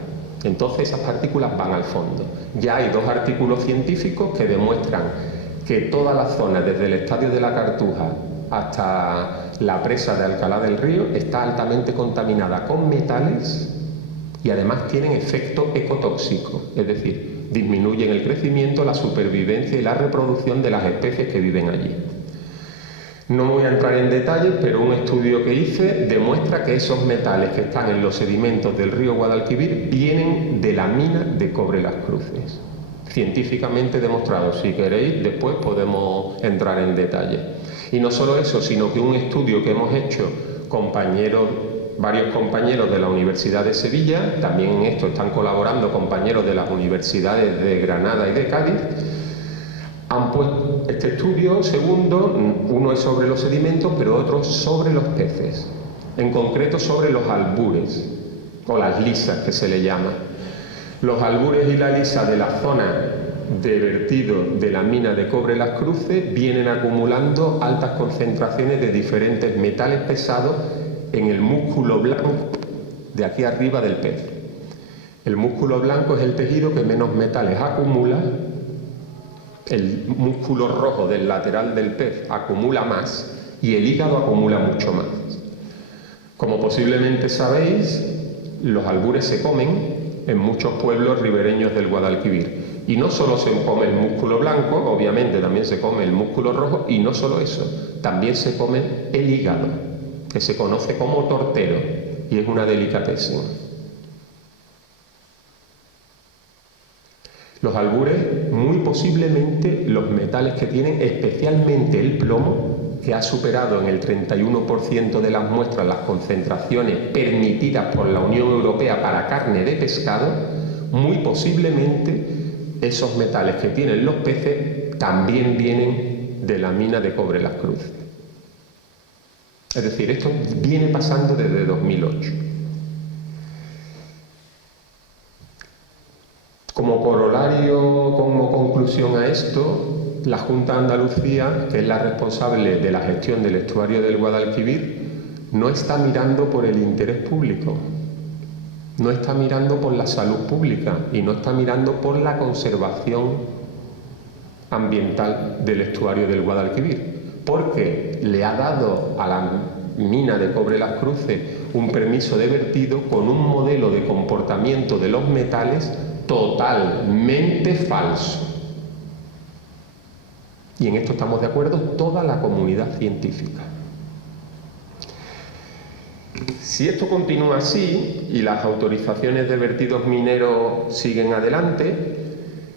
Entonces esas partículas van al fondo. Ya hay dos artículos científicos que demuestran que toda la zona, desde el estadio de la Cartuja hasta la presa de Alcalá del Río, está altamente contaminada con metales y además tienen efecto ecotóxico, es decir, disminuyen el crecimiento, la supervivencia y la reproducción de las especies que viven allí. No voy a entrar en detalles, pero un estudio que hice demuestra que esos metales que están en los sedimentos del río Guadalquivir vienen de la mina de cobre Las Cruces. Científicamente demostrado. Si queréis, después podemos entrar en detalle. Y no solo eso, sino que un estudio que hemos hecho varios compañeros de la Universidad de Sevilla, también en esto están colaborando compañeros de las universidades de Granada y de Cádiz, han puesto este estudio segundo, uno es sobre los sedimentos, pero otro sobre los peces, en concreto sobre los albures, o las lisas que se le llama. Los albures y la lisa de la zona de vertido de la mina de cobre Las Cruces vienen acumulando altas concentraciones de diferentes metales pesados en el músculo blanco de aquí arriba del pez. El músculo blanco es el tejido que menos metales acumula, el músculo rojo del lateral del pez acumula más y el hígado acumula mucho más. Como posiblemente sabéis, los albures se comen en muchos pueblos ribereños del Guadalquivir. Y no solo se come el músculo blanco, obviamente también se come el músculo rojo, y no solo eso, también se come el hígado, que se conoce como tortero, y es una delicatessen. Los albures, muy posiblemente los metales que tienen, especialmente el plomo, que ha superado en el 31% de las muestras las concentraciones permitidas por la Unión Europea para carne de pescado, muy posiblemente esos metales que tienen los peces también vienen de la mina de Cobre Las Cruces. Es decir, esto viene pasando desde 2008. Como corolario, como conclusión a esto, la Junta de Andalucía, que es la responsable de la gestión del estuario del Guadalquivir, no está mirando por el interés público, no está mirando por la salud pública y no está mirando por la conservación ambiental del estuario del Guadalquivir, porque le ha dado a la mina de Cobre Las Cruces un permiso de vertido con un modelo de comportamiento de los metales totalmente falso. Y en esto estamos de acuerdo toda la comunidad científica. Si esto continúa así y las autorizaciones de vertidos mineros siguen adelante,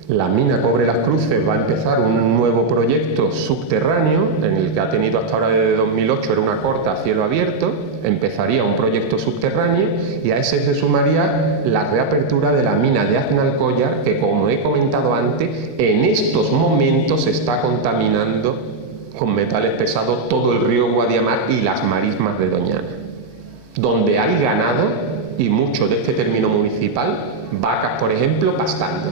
la mina Cobre Las Cruces va a empezar un nuevo proyecto subterráneo, en el que ha tenido hasta ahora desde 2008, era una corta a cielo abierto, empezaría un proyecto subterráneo y a ese se sumaría la reapertura de la mina de Aznalcóllar, que, como he comentado antes, en estos momentos está contaminando con metales pesados todo el río Guadiamar y las marismas de Doñana, donde hay ganado y mucho de este término municipal, vacas, por ejemplo, pastando.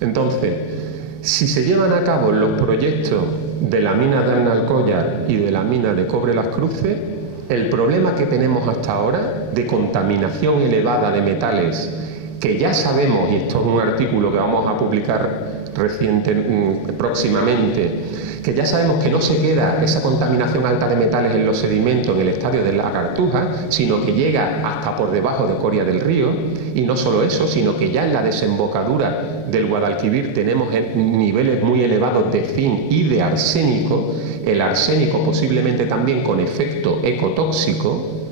Entonces, si se llevan a cabo los proyectos de la mina de Aznalcóllar y de la mina de Cobre Las Cruces, el problema que tenemos hasta ahora de contaminación elevada de metales, que ya sabemos, y esto es un artículo que vamos a publicar próximamente, que ya sabemos que no se queda esa contaminación alta de metales en los sedimentos en el estadio de la Cartuja, sino que llega hasta por debajo de Coria del Río, y no solo eso, sino que ya en la desembocadura del Guadalquivir tenemos niveles muy elevados de zinc y de arsénico, el arsénico posiblemente también con efecto ecotóxico.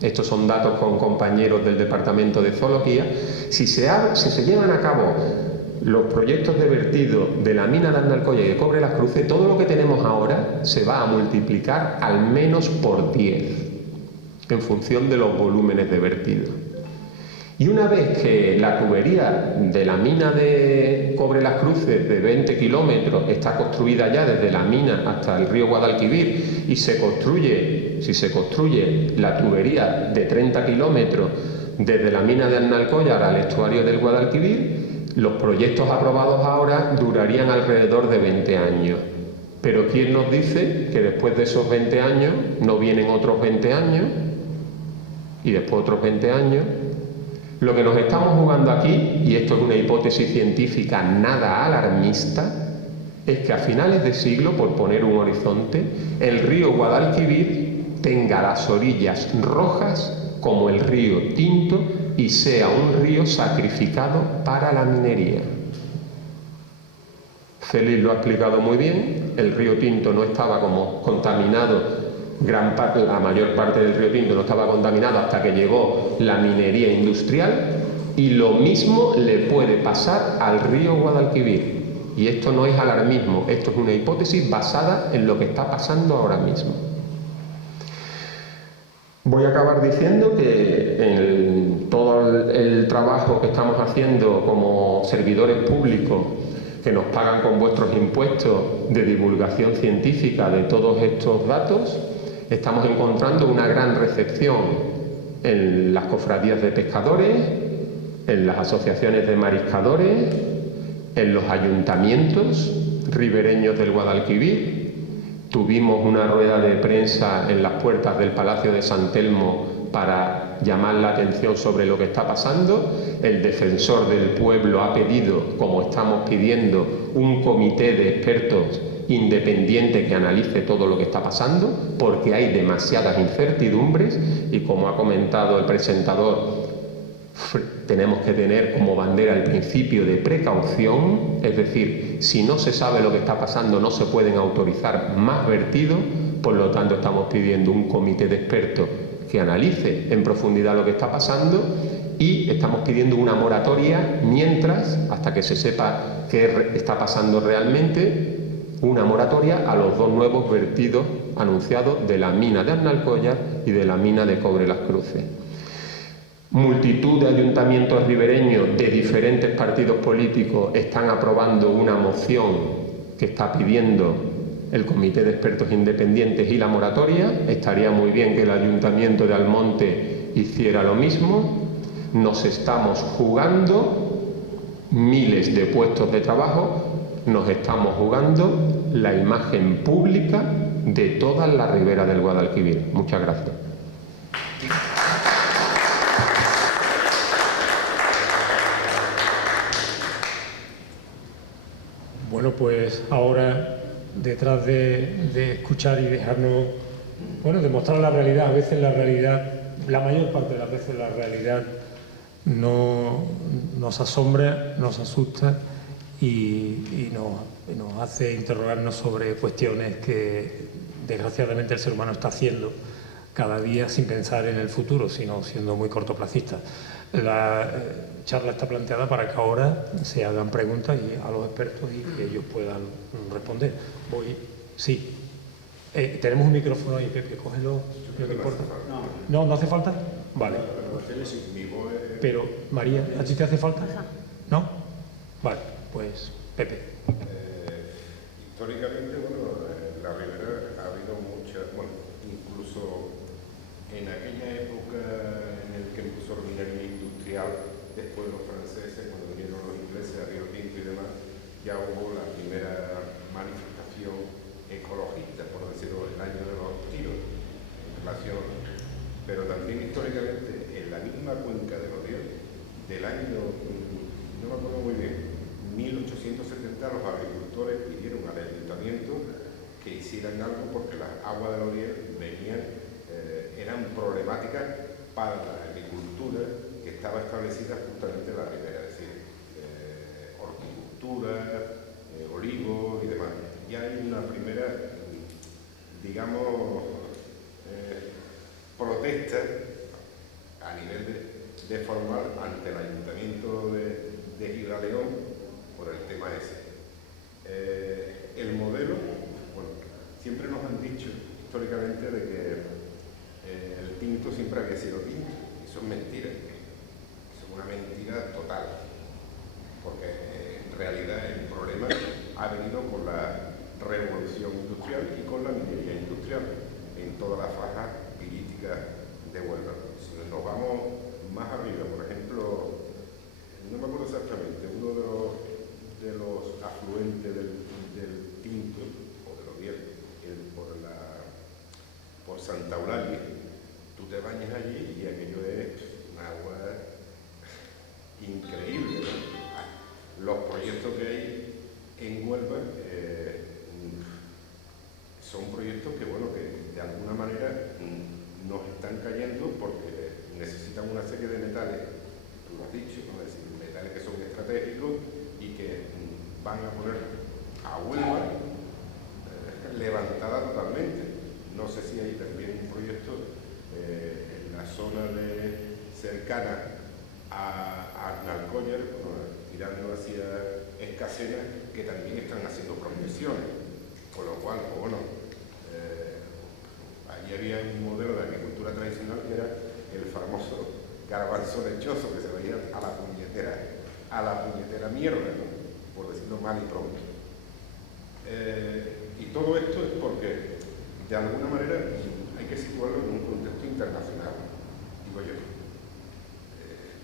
Estos son datos con compañeros del Departamento de Zoología. Si se llevan a cabo los proyectos de vertido de la mina de Aznalcóllar y de Cobre Las Cruces, todo lo que tenemos ahora se va a multiplicar al menos por 10 en función de los volúmenes de vertido. Y una vez que la tubería de la mina de Cobre Las Cruces de 20 kilómetros está construida ya desde la mina hasta el río Guadalquivir y si se construye la tubería de 30 kilómetros desde la mina de Aznalcóllar al estuario del Guadalquivir, los proyectos aprobados ahora durarían alrededor de 20 años. Pero ¿quién nos dice que después de esos 20 años no vienen otros 20 años y después otros 20 años? Lo que nos estamos jugando aquí, y esto es una hipótesis científica nada alarmista, es que a finales de siglo, por poner un horizonte, el río Guadalquivir tenga las orillas rojas como el río Tinto y sea un río sacrificado para la minería. Félix lo ha explicado muy bien, el río Tinto no estaba como contaminado, la mayor parte del río Tinto no estaba contaminado hasta que llegó la minería industrial, y lo mismo le puede pasar al río Guadalquivir. Y esto no es alarmismo, esto es una hipótesis basada en lo que está pasando ahora mismo. Voy a acabar diciendo que en todo el trabajo que estamos haciendo como servidores públicos, que nos pagan con vuestros impuestos, de divulgación científica de todos estos datos, estamos encontrando una gran recepción en las cofradías de pescadores, en las asociaciones de mariscadores, en los ayuntamientos ribereños del Guadalquivir. Tuvimos una rueda de prensa en las puertas del Palacio de San Telmo para llamar la atención sobre lo que está pasando. El defensor del pueblo ha pedido, como estamos pidiendo, un comité de expertos independiente que analice todo lo que está pasando, porque hay demasiadas incertidumbres y, como ha comentado el presentador, tenemos que tener como bandera el principio de precaución, es decir, si no se sabe lo que está pasando no se pueden autorizar más vertidos, por lo tanto estamos pidiendo un comité de expertos que analice en profundidad lo que está pasando y estamos pidiendo una moratoria mientras, hasta que se sepa qué está pasando realmente, una moratoria a los 2 nuevos vertidos anunciados de la mina de Arnalcollar y de la mina de Cobre Las Cruces. Multitud de ayuntamientos ribereños de diferentes partidos políticos están aprobando una moción que está pidiendo el Comité de Expertos Independientes y la moratoria. Estaría muy bien que el Ayuntamiento de Almonte hiciera lo mismo. Nos estamos jugando miles de puestos de trabajo, nos estamos jugando la imagen pública de toda la ribera del Guadalquivir. Muchas gracias. Bueno, pues ahora, detrás de escuchar y dejarnos, bueno, demostrar la realidad, a veces la realidad, la mayor parte de las veces la realidad nos asombra, nos asusta y nos hace interrogarnos sobre cuestiones que desgraciadamente el ser humano está haciendo cada día sin pensar en el futuro, sino siendo muy cortoplacista. La charla está planteada para que ahora se hagan preguntas a los expertos y que ellos puedan responder. Sí. Tenemos un micrófono ahí, Pepe, cógelo. ¿No importa? ¿No hace falta? Vale. Pero, María, ¿a ti te hace falta? ¿No? Vale, pues, Pepe. Históricamente, en la ribera ha habido muchas, incluso en aquella época en la que empezó la minería industrial, después los franceses, cuando vinieron los ingleses a Río Tinto y demás, ya hubo la primera manifestación ecologista, por decirlo, el año de los tiros, en relación, pero también históricamente en la misma cuenca del Odiel, del año, no me acuerdo muy bien, 1870, los agricultores pidieron al ayuntamiento que hicieran algo porque las aguas del Odiel eran problemáticas para la agricultura que estaba establecida justamente en la ribera, es decir, horticultura, olivos y demás. Ya hay una primera, digamos, protesta a nivel de formal ante el ayuntamiento de Gibraleón por el tema ese. El modelo, siempre nos han dicho históricamente de que el tinto siempre había sido tinto. Eso es mentira. Eso es una mentira total. Porque en realidad el problema ha venido con la revolución industrial y con la minería industrial en toda la faja pirítica de Huelva. Si nos vamos más arriba, por ejemplo, no me acuerdo exactamente, uno de los afluentes del Tinto, o del Odiel, por Santa Eulalia, tú te bañas allí y aquello es un agua increíble, ¿no? Los proyectos que hay en Huelva son proyectos que de alguna manera nos están cayendo porque necesitan una serie de metales, tú lo has dicho, ¿no? Es decir, metales que son estratégicos y que van a poner a Huelva levantada totalmente. No sé si hay también un proyecto en la zona cercana a Arnalcollar, tirando hacia Escacena, que también están haciendo proyecciones. Con lo cual, allí había un modelo de agricultura tradicional que era el famoso garbanzo lechoso que se veía a la puñetera mierda, ¿no? Por decirlo mal y pronto. Y todo esto es porque, de alguna manera, hay que situarlo en un contexto internacional, digo yo,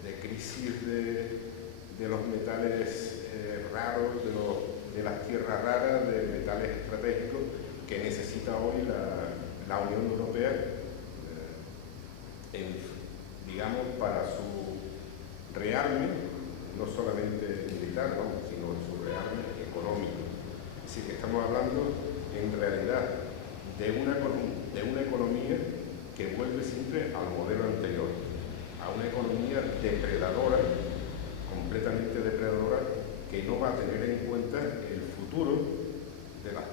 de crisis de los metales raros, de las tierras raras, de metales estratégicos que necesita hoy la Unión Europea, digamos, para su rearme, no solamente militar, sino su rearme económico. Es decir, que estamos hablando en realidad de una economía que vuelve siempre al modelo anterior, a una economía depredadora, completamente depredadora, que no va a tener en cuenta el futuro de las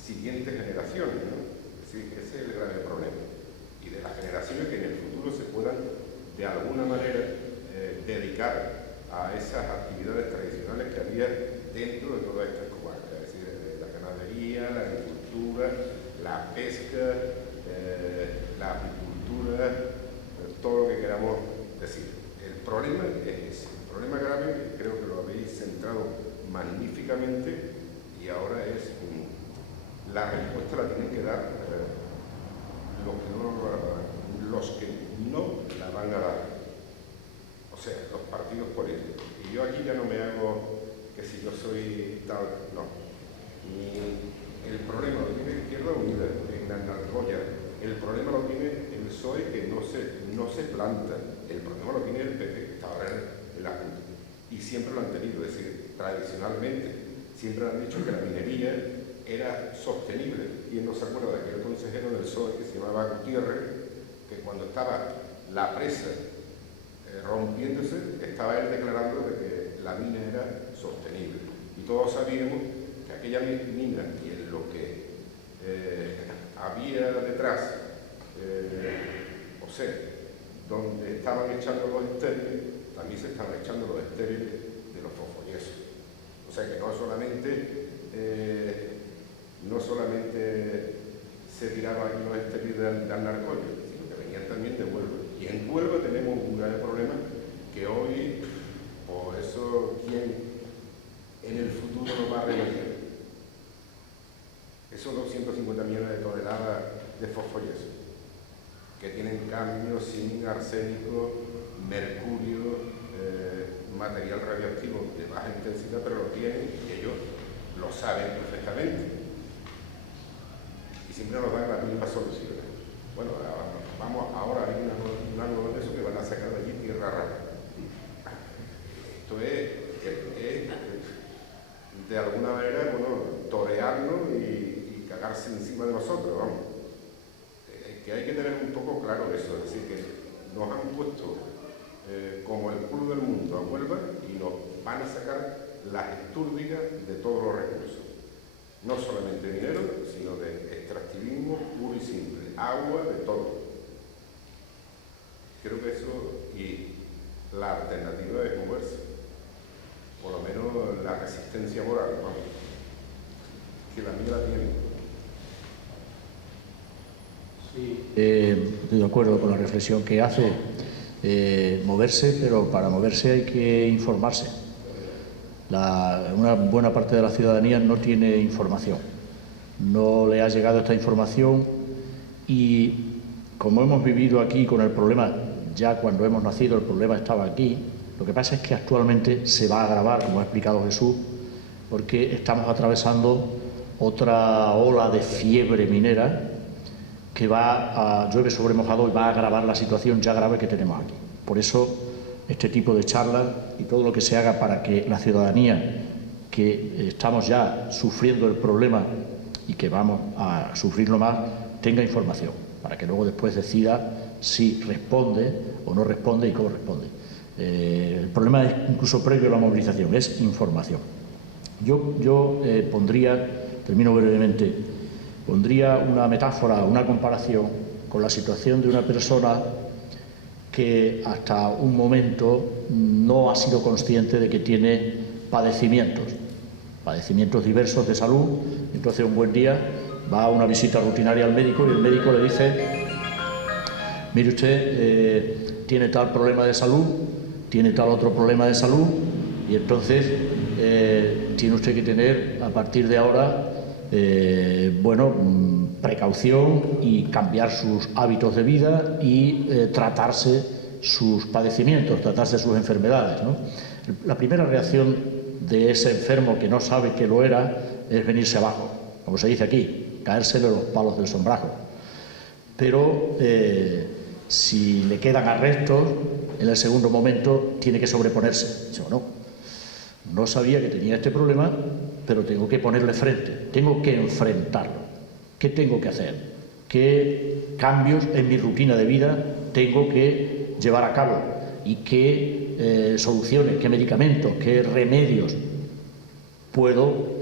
siguientes generaciones, ¿no? Es decir, ese es el grave problema. Y de las generaciones que en el futuro se puedan, de alguna manera, dedicar a esas actividades tradicionales que había dentro de todas estas comarcas, es decir, la ganadería, la agricultura, la pesca, la apicultura, todo lo que queramos decir. El problema es ese, el problema grave, que creo que lo habéis centrado magníficamente, y ahora es la respuesta la tienen que dar los que no la van a dar, o sea, los partidos políticos. Y yo aquí ya no me hago que si yo soy tal, no. El problema lo tiene Izquierda Unida en Andalucía, el problema lo tiene el PSOE, que no se planta, el problema lo tiene el PP, que está ahora en la Junta, y siempre lo han tenido, es decir, tradicionalmente siempre han dicho que la minería era sostenible. ¿Quién no se acuerda de aquel consejero del PSOE que se llamaba Gutiérrez, que cuando estaba la presa rompiéndose, estaba él declarando de que la mina era sostenible? Y todos sabíamos que aquella mina y en lo que había detrás, o sea, donde estaban echando los estériles, también se estaban echando los estériles de los fosfoyesos. O sea que no solamente se tiraban aquí los estériles de Alnarcoya, sino que venían también de Huelva. Y en Huelva tenemos un grave problema que hoy, por eso, ¿quién en el futuro nos va a remediar? Esos 250 millones de toneladas de fosfoyeso, que tienen cadmio, zinc, arsénico, mercurio, material radioactivo de baja intensidad, pero lo tienen y ellos lo saben perfectamente. Y siempre nos dan las mismas soluciones. Bueno, ahora hay una nueva de eso que van a sacar de allí tierra rara. Esto es de alguna manera, torearnos y cagarse encima de nosotros, vamos. Que hay que tener un poco claro eso, es decir, que nos han puesto como el culo del mundo a Huelva y nos van a sacar las estúrdigas de todos los recursos. No solamente dinero, sino de extractivismo puro y simple, agua, de todo. Creo que eso, y la alternativa es moverse, por lo menos la resistencia moral, vamos, que la mía la tiene. Sí, estoy de acuerdo con la reflexión que hace. Moverse, pero para moverse hay que informarse. Una buena parte de la ciudadanía no tiene información, no le ha llegado esta información, y como hemos vivido aquí con el problema, ya cuando hemos nacido el problema estaba aquí, lo que pasa es que actualmente se va a agravar, como ha explicado Jesús, porque estamos atravesando otra ola de fiebre minera que llueve sobre mojado y va a agravar la situación ya grave que tenemos aquí. Por eso, este tipo de charlas y todo lo que se haga para que la ciudadanía, que estamos ya sufriendo el problema y que vamos a sufrirlo más, tenga información, para que luego después decida si responde o no responde y cómo responde. El problema es incluso previo a la movilización, es información. Yo pondría, termino brevemente, pondría una metáfora, una comparación con la situación de una persona que hasta un momento no ha sido consciente de que tiene padecimientos diversos de salud. Entonces un buen día va a una visita rutinaria al médico y el médico le dice: mire usted, tiene tal problema de salud, tiene tal otro problema de salud, y entonces tiene usted que tener a partir de ahora precaución y cambiar sus hábitos de vida y tratarse sus padecimientos, tratarse sus enfermedades, ¿no? La primera reacción de ese enfermo que no sabe que lo era es venirse abajo, como se dice aquí, caérsele los palos del sombrajo. Pero si le quedan arrestos, en el segundo momento tiene que sobreponerse. Dice: no sabía que tenía este problema, pero tengo que ponerle frente, tengo que enfrentarlo. ¿Qué tengo que hacer? ¿Qué cambios en mi rutina de vida tengo que llevar a cabo? ¿Y qué soluciones, qué medicamentos, qué remedios puedo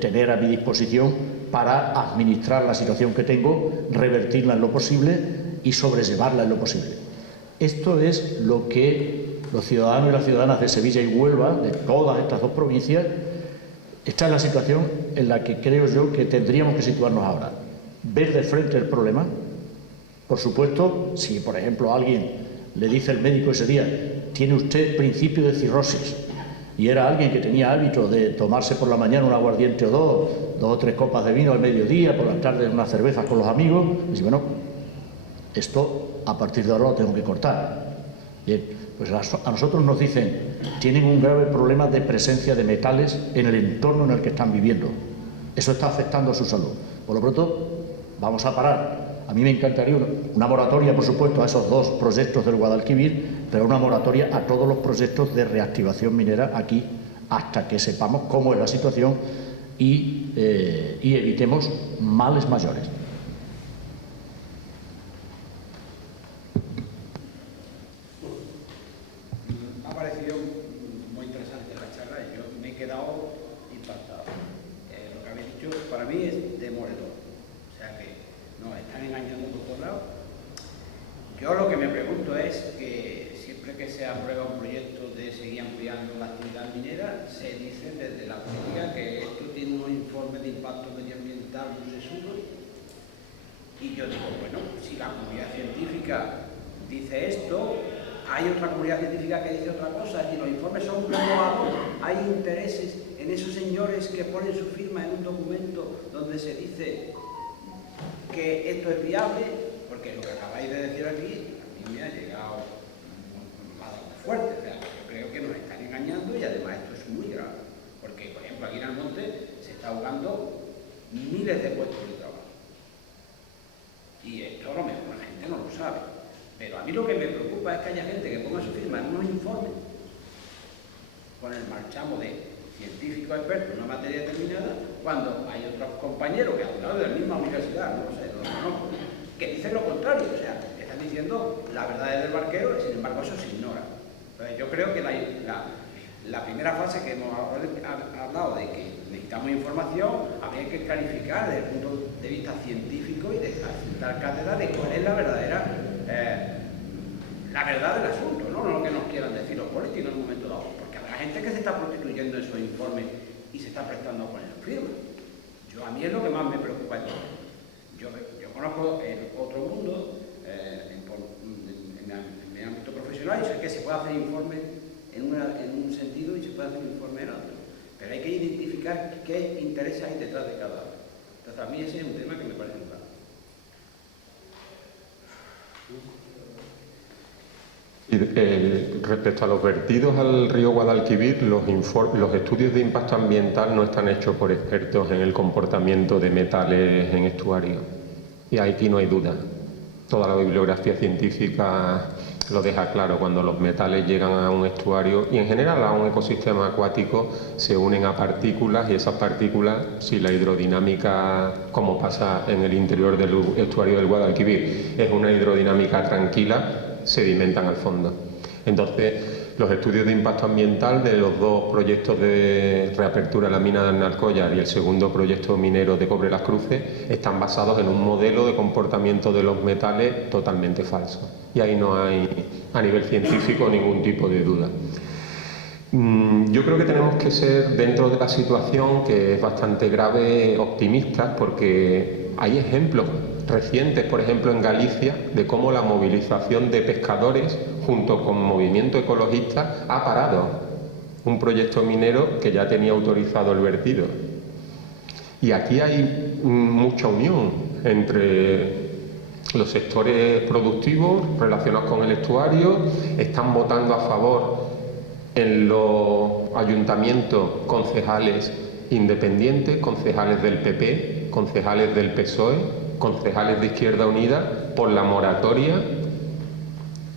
tener a mi disposición para administrar la situación que tengo, revertirla en lo posible y sobrellevarla en lo posible? Esto es lo que los ciudadanos y las ciudadanas de Sevilla y Huelva, de todas estas dos provincias, esta es la situación en la que creo yo que tendríamos que situarnos ahora. Ver de frente el problema. Por supuesto, si por ejemplo a alguien le dice el médico ese día, tiene usted principio de cirrosis, y era alguien que tenía hábito de tomarse por la mañana un aguardiente o dos o tres copas de vino al mediodía, por las tardes unas cervezas con los amigos, y dice, bueno, esto a partir de ahora lo tengo que cortar. Bien, pues a nosotros nos dicen, tienen un grave problema de presencia de metales en el entorno en el que están viviendo. Eso está afectando a su salud. Por lo pronto, vamos a parar. A mí me encantaría una moratoria, por supuesto, a esos dos proyectos del Guadalquivir, pero una moratoria a todos los proyectos de reactivación minera aquí, hasta que sepamos cómo es la situación y evitemos males mayores. Me ha parecido muy interesante la charla y yo me he quedado impactado. Lo que habéis dicho para mí es demoledor. O sea que nos están engañando por todos lados. Yo lo que me pregunto es que siempre que se aprueba un proyecto de seguir ampliando la actividad minera, se dice desde la política que esto tiene unos informes de impacto medioambiental muy sesudos. Y yo digo, bueno, si la comunidad científica dice esto, hay otra comunidad científica que dice otra cosa, y los informes son renovados, hay intereses en esos señores que ponen su firma en un documento donde se dice que esto es viable, porque lo que acabáis de decir aquí a mí me ha llegado muy fuerte. O sea, yo creo que nos están engañando y además esto es muy grave, porque por ejemplo aquí en Almonte se está ahogando miles de puestos de trabajo y esto a lo mejor la gente no lo sabe, pero a mí lo que me preocupa es que haya gente que ponga su firma en unos informes con el marchamo de científicos expertos en una materia determinada, cuando hay otros compañeros que han estado de la misma universidad, no lo sé, no lo conozco, que dicen lo contrario. O sea, están diciendo la verdad del barquero y sin embargo eso se ignora. Entonces yo creo que la primera fase que hemos hablado de que necesitamos información, habría que clarificar desde el punto de vista científico y de dar cátedra de cuál es la verdad del asunto, no lo que nos quieran decir los políticos en un momento dado, porque habrá gente que se está prostituyendo en esos informes y se está prestando a poner firma. A mí es lo que más me preocupa en todo. Yo conozco el otro mundo en mi ámbito profesional y sé que se puede hacer informe en un sentido y se puede hacer informe en otro. Pero hay que identificar qué intereses hay detrás de cada uno. Entonces, a mí ese es un tema que me parece claro. Respecto a los vertidos al río Guadalquivir, los estudios de impacto ambiental no están hechos por expertos en el comportamiento de metales en estuarios. Y aquí no hay duda. Toda la bibliografía científica lo deja claro. Cuando los metales llegan a un estuario y en general a un ecosistema acuático, se unen a partículas y esas partículas, si la hidrodinámica, como pasa en el interior del estuario del Guadalquivir, es una hidrodinámica tranquila, sedimentan al fondo. Entonces, los estudios de impacto ambiental de los dos proyectos de reapertura de la mina de Alnalcollar y el segundo proyecto minero de Cobre Las Cruces están basados en un modelo de comportamiento de los metales totalmente falso. Y ahí no hay, a nivel científico, ningún tipo de duda. Yo creo que tenemos que ser, dentro de la situación, que es bastante grave, optimistas, porque hay ejemplos recientes, por ejemplo en Galicia, de cómo la movilización de pescadores junto con movimiento ecologista ha parado un proyecto minero que ya tenía autorizado el vertido. Y aquí hay mucha unión entre los sectores productivos relacionados con el estuario. Están votando a favor en los ayuntamientos concejales independientes, concejales del PP, concejales del PSOE, concejales de Izquierda Unida, por la moratoria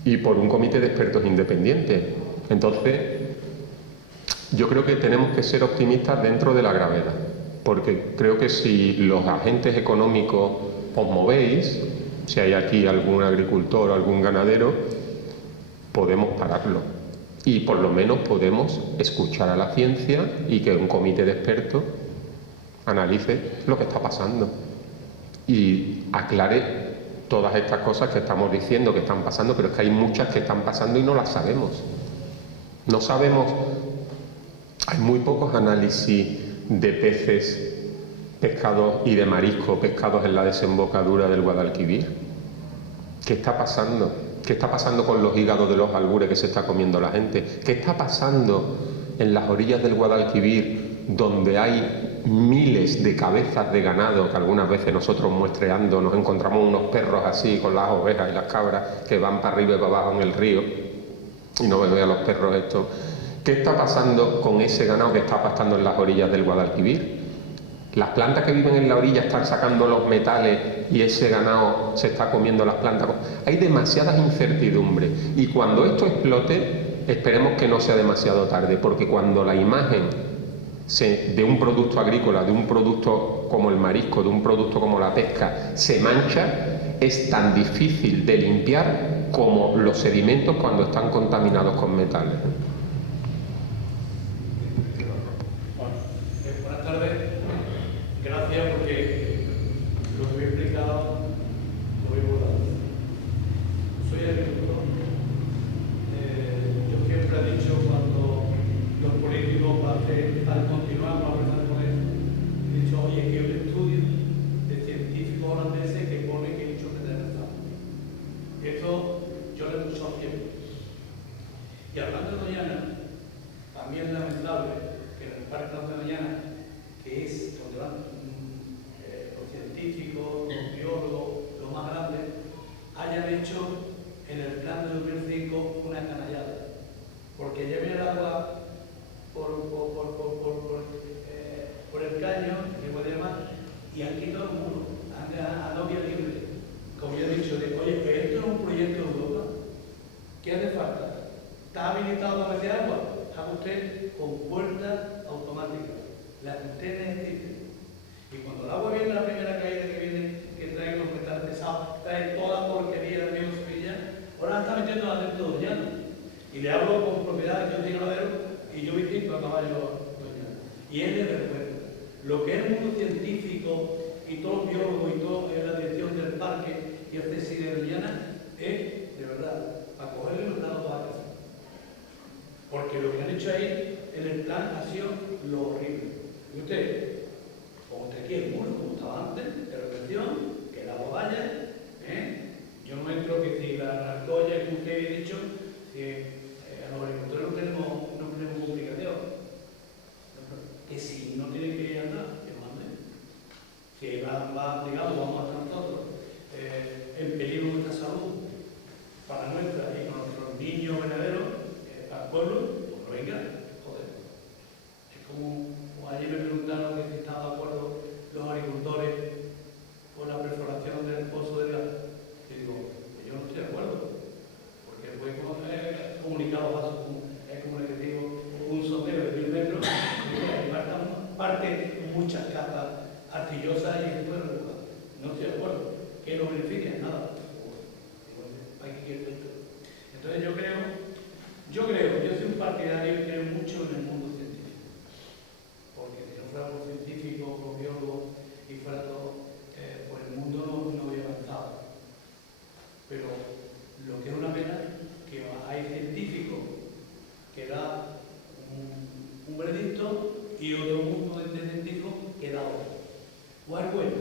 y por un comité de expertos independientes. Entonces, yo creo que tenemos que ser optimistas dentro de la gravedad, porque creo que si los agentes económicos os movéis, si hay aquí algún agricultor o algún ganadero, podemos pararlo. Y por lo menos podemos escuchar a la ciencia y que un comité de expertos analice lo que está pasando y aclare todas estas cosas que estamos diciendo que están pasando, pero es que hay muchas que están pasando y no las sabemos. No sabemos, hay muy pocos análisis de peces, pescados y de marisco pescados en la desembocadura del Guadalquivir. ¿Qué está pasando? ¿Qué está pasando con los hígados de los albures que se está comiendo la gente? ¿Qué está pasando en las orillas del Guadalquivir, donde hay miles de cabezas de ganado, que algunas veces nosotros muestreando nos encontramos unos perros así con las ovejas y las cabras que van para arriba y para abajo en el río y no veo a los perros estos? ¿Qué está pasando con ese ganado que está pastando en las orillas del Guadalquivir? Las plantas que viven en la orilla están sacando los metales y ese ganado se está comiendo las plantas. Hay demasiadas incertidumbres y cuando esto explote, esperemos que no sea demasiado tarde, porque cuando la imagen de un producto agrícola, de un producto como el marisco, de un producto como la pesca, se mancha, es tan difícil de limpiar como los sedimentos cuando están contaminados con metales. Buenas tardes. Gracias porque lo que me he explicado lo he abordado. Soy agricultor. Yo siempre he dicho cuando los políticos al continuar hablando con él, he dicho, oye, que hay un estudio de científicos holandeses que pone que hay muchos que tienen razón. Esto yo lo he escuchado siempre. Y hablando de Doñana, también es lamentable que en el Parque Nacional de Doñana, que es donde van los científicos, los biólogos, los más grandes, hayan hecho en el plan de 2005 una canallada. Porque ya viene el agua por el caño, que puede llamar, y han quitado el muro, han dado vía libre. Como yo he dicho, oye, pero esto es un proyecto de Europa, ¿qué hace falta? ¿Está habilitado para meter agua? Haga usted con puertas automáticas, las que usted necesite. Y cuando el agua viene, la primera caída que viene, que trae los metales pesados, trae toda la porquería del río Sevilla, ahora la está metiendo adentro de Doñana. Y le hablo con propiedad, yo soy ganadero y yo visito a caballo Doñana. Y es de vergüenza. Lo que es el mundo científico y todos los biólogos y toda la dirección del parque y el CSI de Doñana es, de verdad, para cogerle los dados para casa. Porque lo que han hecho ahí en el plan ha sido lo horrible. Y usted, como usted quiere, el muro, como estaba antes, de retención, que el agua vaya, yo no entro que si la argolla que usted ha dicho, a los agricultores no tenemos complicación. Que si no tienen que andar, que manden. Que va digamos, vamos a estar nosotros en peligro nuestra salud, para nuestra y con nuestros niños ganaderos, al pueblo, pues no venga, joder. Es como ayer me preguntaron que si estaba de acuerdo los agricultores con la perforación del pozo de gas. Y digo, pues yo no estoy de acuerdo, porque fue comunicado es comunicativo un sondeo de 1000 metros, y faltan parte muchas capas arcillosas y esto es regular. No estoy de acuerdo. ¿Qué nos beneficia? Nada. Hay que quitar esto. Entonces yo soy un partidario y creo mucho en el mundo científico. Porque si no fuera por científicos, por biólogos y fuera todo, pues el mundo no hubiera avanzado. Pero lo que es una pena que hay científicos que da un veredicto y otro mundo de científicos que da otro. ¿Cuál es bueno?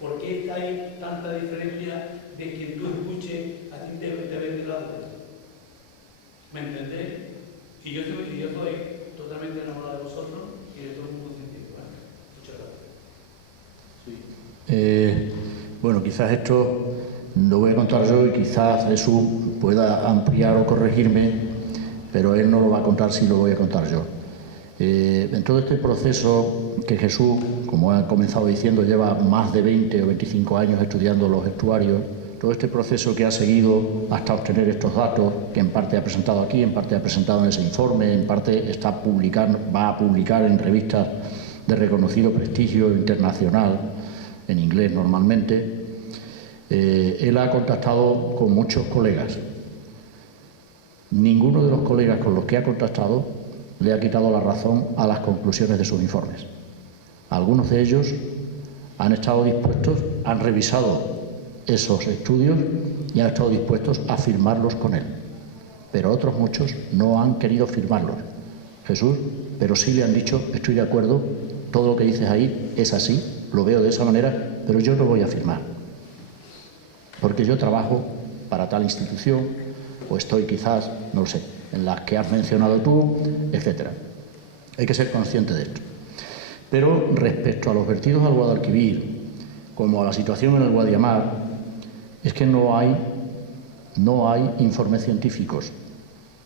¿Por qué hay tanta diferencia de quien tú escuches a ti te vende la otra? ¿Me entendéis? Y yo soy totalmente enamorado de vosotros y de todo el mundo científico. Muchas gracias. Bueno, quizás esto lo voy a contar yo y quizás Jesús pueda ampliar o corregirme, pero él no lo va a contar si lo voy a contar yo. En todo este proceso que Jesús, como ha comenzado diciendo, lleva más de 20 o 25 años estudiando los estuarios, todo este proceso que ha seguido hasta obtener estos datos, que en parte ha presentado aquí, en parte ha presentado en ese informe, en parte va a publicar en revistas de reconocido prestigio internacional, en inglés normalmente, él ha contactado con muchos colegas. Ninguno de los colegas con los que ha contactado le ha quitado la razón a las conclusiones de sus informes. Algunos de ellos han estado dispuestos, han revisado esos estudios y han estado dispuestos a firmarlos con él. pero otros muchos no han querido firmarlos. Jesús, pero sí le han dicho, estoy de acuerdo, todo lo que dices ahí es así, lo veo de esa manera, pero yo no voy a firmar, porque yo trabajo para tal institución, o estoy quizás, no lo sé, en las que has mencionado tú, etc. Hay que ser consciente de esto. Pero respecto a los vertidos al Guadalquivir, como a la situación en el Guadiamar, es que no hay informes científicos.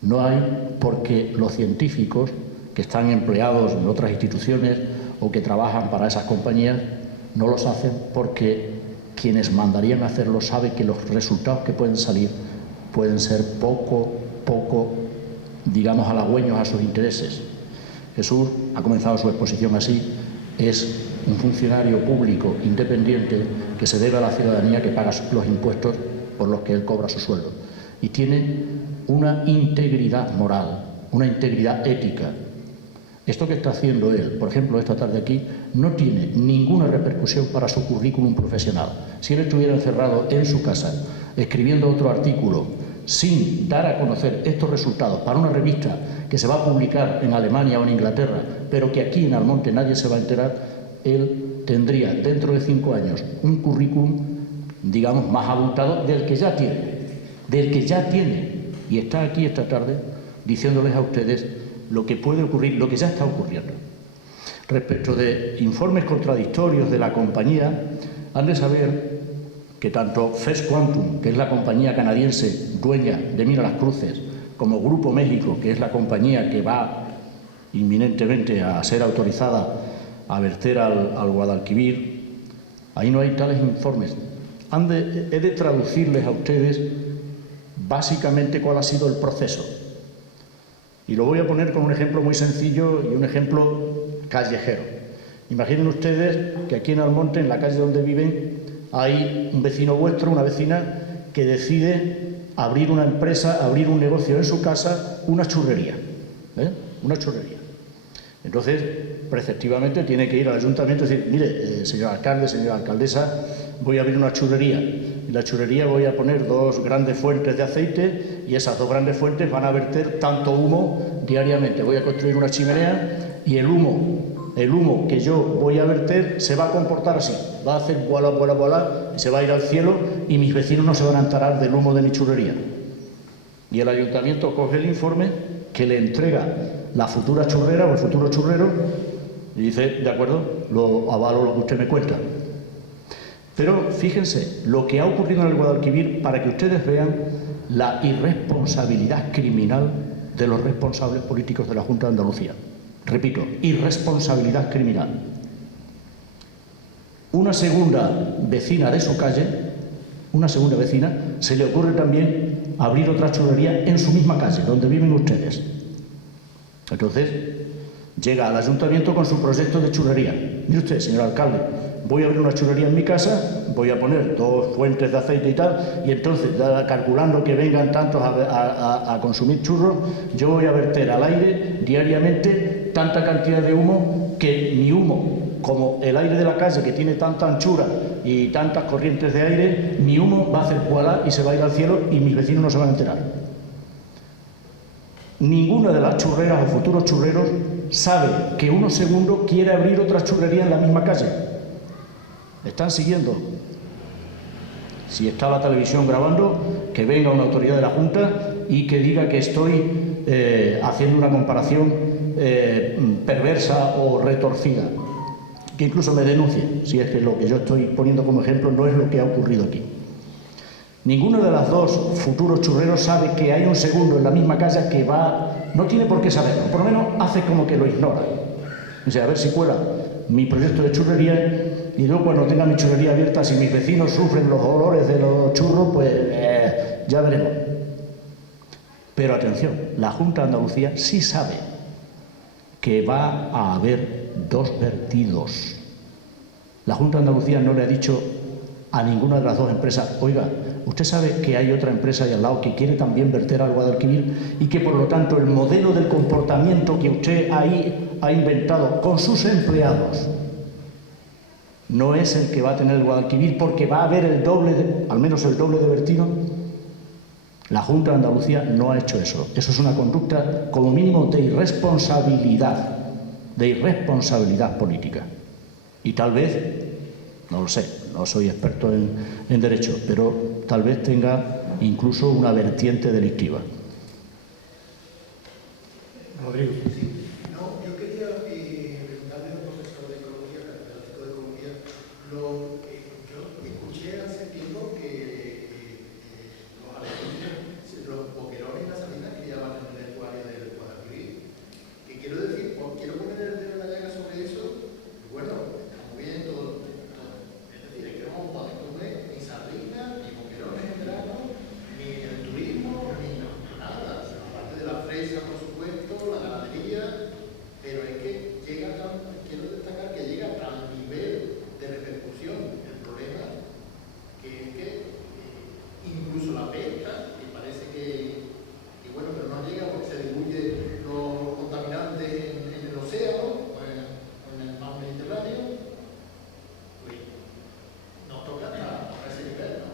No hay, porque los científicos que están empleados en otras instituciones o que trabajan para esas compañías no los hacen porque quienes mandarían hacerlo saben que los resultados que pueden salir pueden ser poco, digamos, halagüeños a sus intereses. Jesús ha comenzado su exposición así, es un funcionario público independiente que se debe a la ciudadanía, que paga los impuestos por los que él cobra su sueldo. Y tiene una integridad moral, una integridad ética. Esto que está haciendo él, por ejemplo, esta tarde aquí, no tiene ninguna repercusión para su currículum profesional. Si él estuviera encerrado en su casa, escribiendo otro artículo, sin dar a conocer estos resultados para una revista que se va a publicar en Alemania o en Inglaterra, pero que aquí en Almonte nadie se va a enterar, él tendría dentro de 5 años un currículum, digamos, más abultado del que ya tiene, y está aquí esta tarde diciéndoles a ustedes lo que puede ocurrir, lo que ya está ocurriendo. Respecto de informes contradictorios de la compañía, han de saber que tanto First Quantum, que es la compañía canadiense dueña de Mira las Cruces, como Grupo México, que es la compañía que va inminentemente a ser autorizada a verter al Guadalquivir, ahí no hay tales informes. He de traducirles a ustedes básicamente cuál ha sido el proceso. Y lo voy a poner con un ejemplo muy sencillo y un ejemplo callejero. Imaginen ustedes que aquí en Almonte, en la calle donde viven, hay un vecino vuestro, una vecina, que decide abrir una empresa, abrir un negocio en su casa, una churrería. Una churrería. Entonces, preceptivamente tiene que ir al ayuntamiento y decir, mire, señor alcalde, señora alcaldesa, voy a abrir una churrería. En la churrería voy a poner 2 grandes fuentes de aceite y esas 2 grandes fuentes van a verter tanto humo diariamente. Voy a construir una chimenea y el humo que yo voy a verter se va a comportar así. Va a hacer vuela, vuela, vuela y se va a ir al cielo y mis vecinos no se van a enterar del humo de mi churrería. Y el ayuntamiento coge el informe que le entrega la futura churrera o el futuro churrero y dice, de acuerdo, lo avalo lo que usted me cuenta. Pero fíjense lo que ha ocurrido en el Guadalquivir para que ustedes vean la irresponsabilidad criminal de los responsables políticos de la Junta de Andalucía. Repito, irresponsabilidad criminal. Una segunda vecina de su calle, se le ocurre también abrir otra churrería en su misma calle, donde viven ustedes. Entonces, llega al ayuntamiento con su proyecto de churrería. Mire usted, señor alcalde, voy a abrir una churrería en mi casa, voy a poner 2 fuentes de aceite y tal, y entonces, calculando que vengan tantos a consumir churros, yo voy a verter al aire diariamente tanta cantidad de humo que mi humo, como el aire de la calle que tiene tanta anchura y tantas corrientes de aire, mi humo va a hacer voilá y se va a ir al cielo y mis vecinos no se van a enterar. Ninguna de las churreras o futuros churreros sabe que uno segundo quiere abrir otra churrería en la misma calle. ¿Están siguiendo? Si está la televisión grabando, que venga una autoridad de la Junta y que diga que estoy haciendo una comparación perversa o retorcida. Que incluso me denuncie, si es que lo que yo estoy poniendo como ejemplo no es lo que ha ocurrido aquí. Ninguno de los 2 futuros churreros sabe que hay un segundo en la misma casa que no tiene por qué saberlo, por lo menos hace como que lo ignora. Dice, a ver si cuela mi proyecto de churrería y luego cuando tenga mi churrería abierta, si mis vecinos sufren los olores de los churros, pues ya veremos. Pero atención, la Junta de Andalucía sí sabe que va a haber 2 vertidos. La Junta de Andalucía no le ha dicho a ninguna de las 2 empresas, oiga, usted sabe que hay otra empresa ahí al lado que quiere también verter al Guadalquivir y que por lo tanto el modelo del comportamiento que usted ahí ha inventado con sus empleados no es el que va a tener el Guadalquivir porque va a haber al menos el doble de vertido. La Junta de Andalucía no ha hecho eso. Eso es una conducta, como mínimo, de irresponsabilidad política. Y tal vez, no lo sé, no soy experto en derecho, pero tal vez tenga incluso una vertiente delictiva. Rodrigo. No, yo quería preguntarle al profesor de Ecología, catedrático de Ecología, yo escuché hace tiempo que los boquerones y las salinas que llaman en el estuario del Guadalquivir, que quiero decir, quiero poner el dedo en la llaga sobre eso, y bueno, está muy bien todo. Es decir, es que no vamos a comer ni sardinas, ni boquerones en verano, ni el turismo, ni nada, aparte de la fresa, por supuesto, la ganadería, pero es que quiero destacar que llega a tal nivel de repercusión el problema que es que incluso la pesca, que parece que bueno, pero no llega porque se diluye los contaminantes en el océano o en el mar Mediterráneo, pues nos toca hasta ese nivel, ¿no?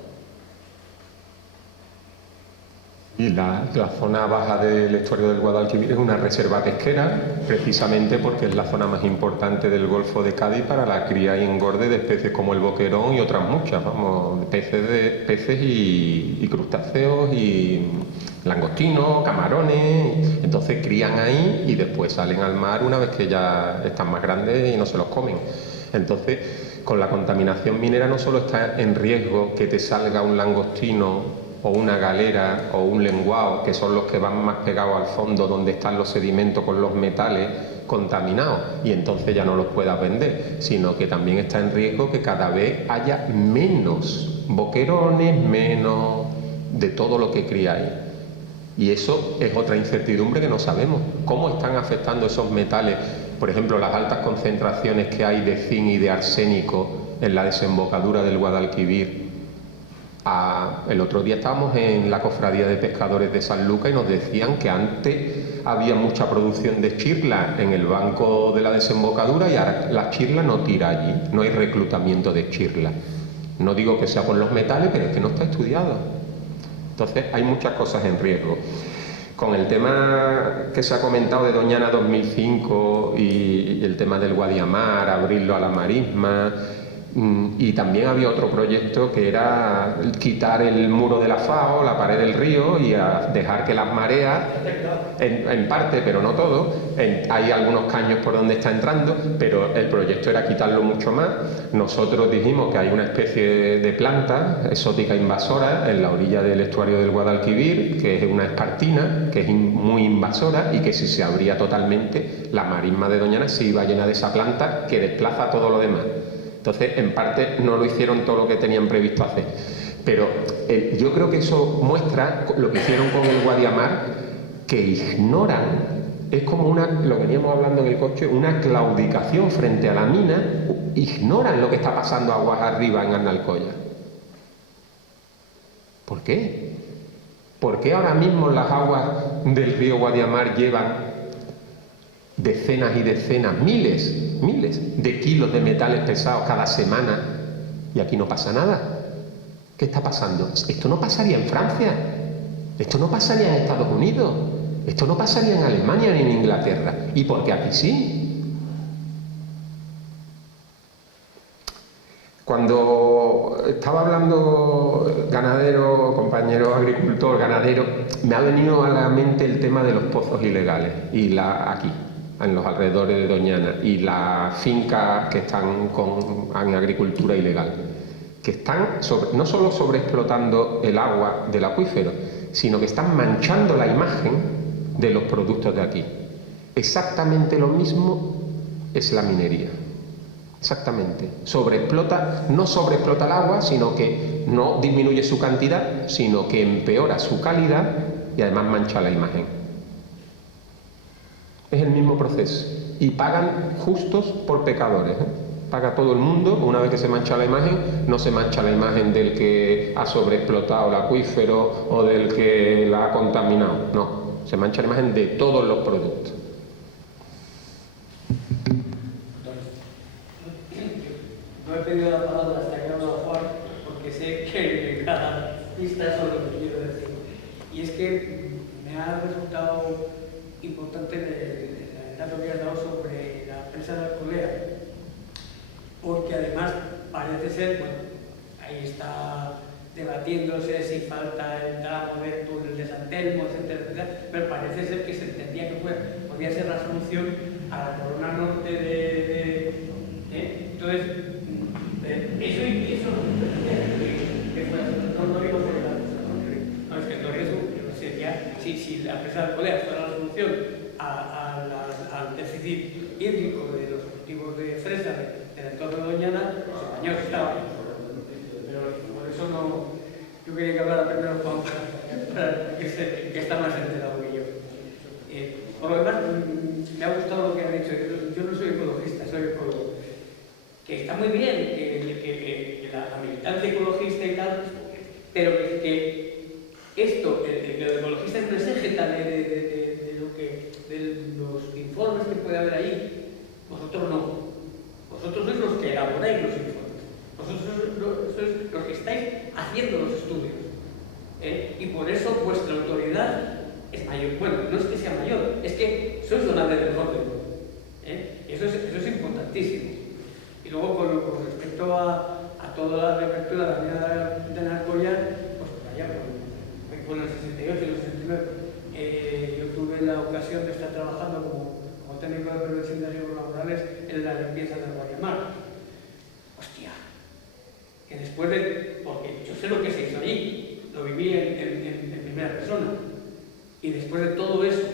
Y la zona baja del estuario del Guadalquivir es una reserva pesquera, precisamente porque es la zona más importante del Golfo de Cádiz para la cría y engorde de especies como el boquerón y otras muchas, peces y crustáceos y langostinos, camarones. Entonces crían ahí y después salen al mar una vez que ya están más grandes y no se los comen. Entonces, con la contaminación minera no solo está en riesgo que te salga un langostino o una galera o un lenguado, que son los que van más pegados al fondo donde están los sedimentos con los metales contaminados, y entonces ya no los puedas vender, sino que también está en riesgo que cada vez haya menos boquerones, menos de todo lo que criáis. Y eso es otra incertidumbre que no sabemos. ¿Cómo están afectando esos metales? Por ejemplo, las altas concentraciones que hay de zinc y de arsénico en la desembocadura del Guadalquivir. El otro día estábamos en la cofradía de pescadores de San Lucas y nos decían que antes había mucha producción de chirla en el banco de la desembocadura y ahora la chirla no tira allí, no hay reclutamiento de chirla. No digo que sea por los metales, pero es que no está estudiado. Entonces hay muchas cosas en riesgo. Con el tema que se ha comentado de Doñana 2005 y el tema del Guadiamar, abrirlo a la marisma. Y también había otro proyecto que era quitar el muro de la FAO, la pared del río, y dejar que las mareas, en parte, pero no todo, hay algunos caños por donde está entrando, pero el proyecto era quitarlo mucho más. Nosotros dijimos que hay una especie de planta exótica invasora en la orilla del estuario del Guadalquivir, que es una espartina, que es muy invasora, y que si se abría totalmente, la marisma de Doñana se iba llena de esa planta que desplaza todo lo demás. Entonces, en parte, no lo hicieron todo lo que tenían previsto hacer. Pero yo creo que eso muestra lo que hicieron con el Guadiamar, que ignoran, es como lo veníamos hablando en el coche, una claudicación frente a la mina, ignoran lo que está pasando aguas arriba en Arnalcoya. ¿Por qué? ¿Por qué ahora mismo las aguas del río Guadiamar llevan decenas y decenas, miles de kilos de metales pesados cada semana y aquí no pasa nada? ¿Qué está pasando? Esto no pasaría en Francia, esto no pasaría en Estados Unidos, esto no pasaría en Alemania ni en Inglaterra. ¿Y por qué aquí sí? Cuando estaba hablando ganadero, compañero agricultor, ganadero, me ha venido a la mente el tema de los pozos ilegales y aquí, en los alrededores de Doñana, y las fincas que están en agricultura ilegal, que están no solo sobreexplotando el agua del acuífero, sino que están manchando la imagen de los productos de aquí. Exactamente lo mismo es la minería. Exactamente. No sobreexplota el agua, sino que no disminuye su cantidad, sino que empeora su calidad y además mancha la imagen. Es el mismo proceso. Y pagan justos por pecadores, ¿eh? Paga todo el mundo. Una vez que se mancha la imagen, no se mancha la imagen del que ha sobreexplotado el acuífero o del que la ha contaminado. No, se mancha la imagen de todos los productos. No he pedido la palabra hasta que hablo Juan, porque sé que cada pista es lo que quiero decir. Y es que me ha resultado importante el dato que has dado sobre la presa de Alcolea, porque además parece ser, bueno, ahí está debatiéndose si falta el tramo del túnel de San Telmo, etcétera, etcétera, pero parece ser que se entendía que podía ser la solución a la corona norte entonces, eso que fuera, no digo por la cosa, no, es que entonces sería, si la presa de Alcolea fuera la solución al déficit hídrico de los cultivos de fresa del entorno de Doñana, pues el año estaba. Pero por eso no. Yo quería que hablara primero Juan para que está más enterado que yo. Por lo demás, me ha gustado lo que ha dicho. Yo no soy ecologista, soy ecólogo. Que está muy bien que la militancia ecologista y tal, pero que esto, el ecologista no es ejeta de los informes que puede haber ahí. Vosotros no. Vosotros sois los que elaboráis los informes. Vosotros sois los que estáis haciendo los estudios. Y por eso vuestra autoridad es mayor. Bueno, no es que sea mayor, es que sois donantes del orden. Eso es importantísimo. Y luego, con respecto a toda la reapertura de la mina de Alcoya, pues allá por el 68 y el 69, yo tuve la ocasión de estar trabajando como técnico de prevención de riesgos laborales en la limpieza del Guayamar. Hostia, que después porque yo sé lo que se hizo allí, lo viví en primera persona, y después de todo eso,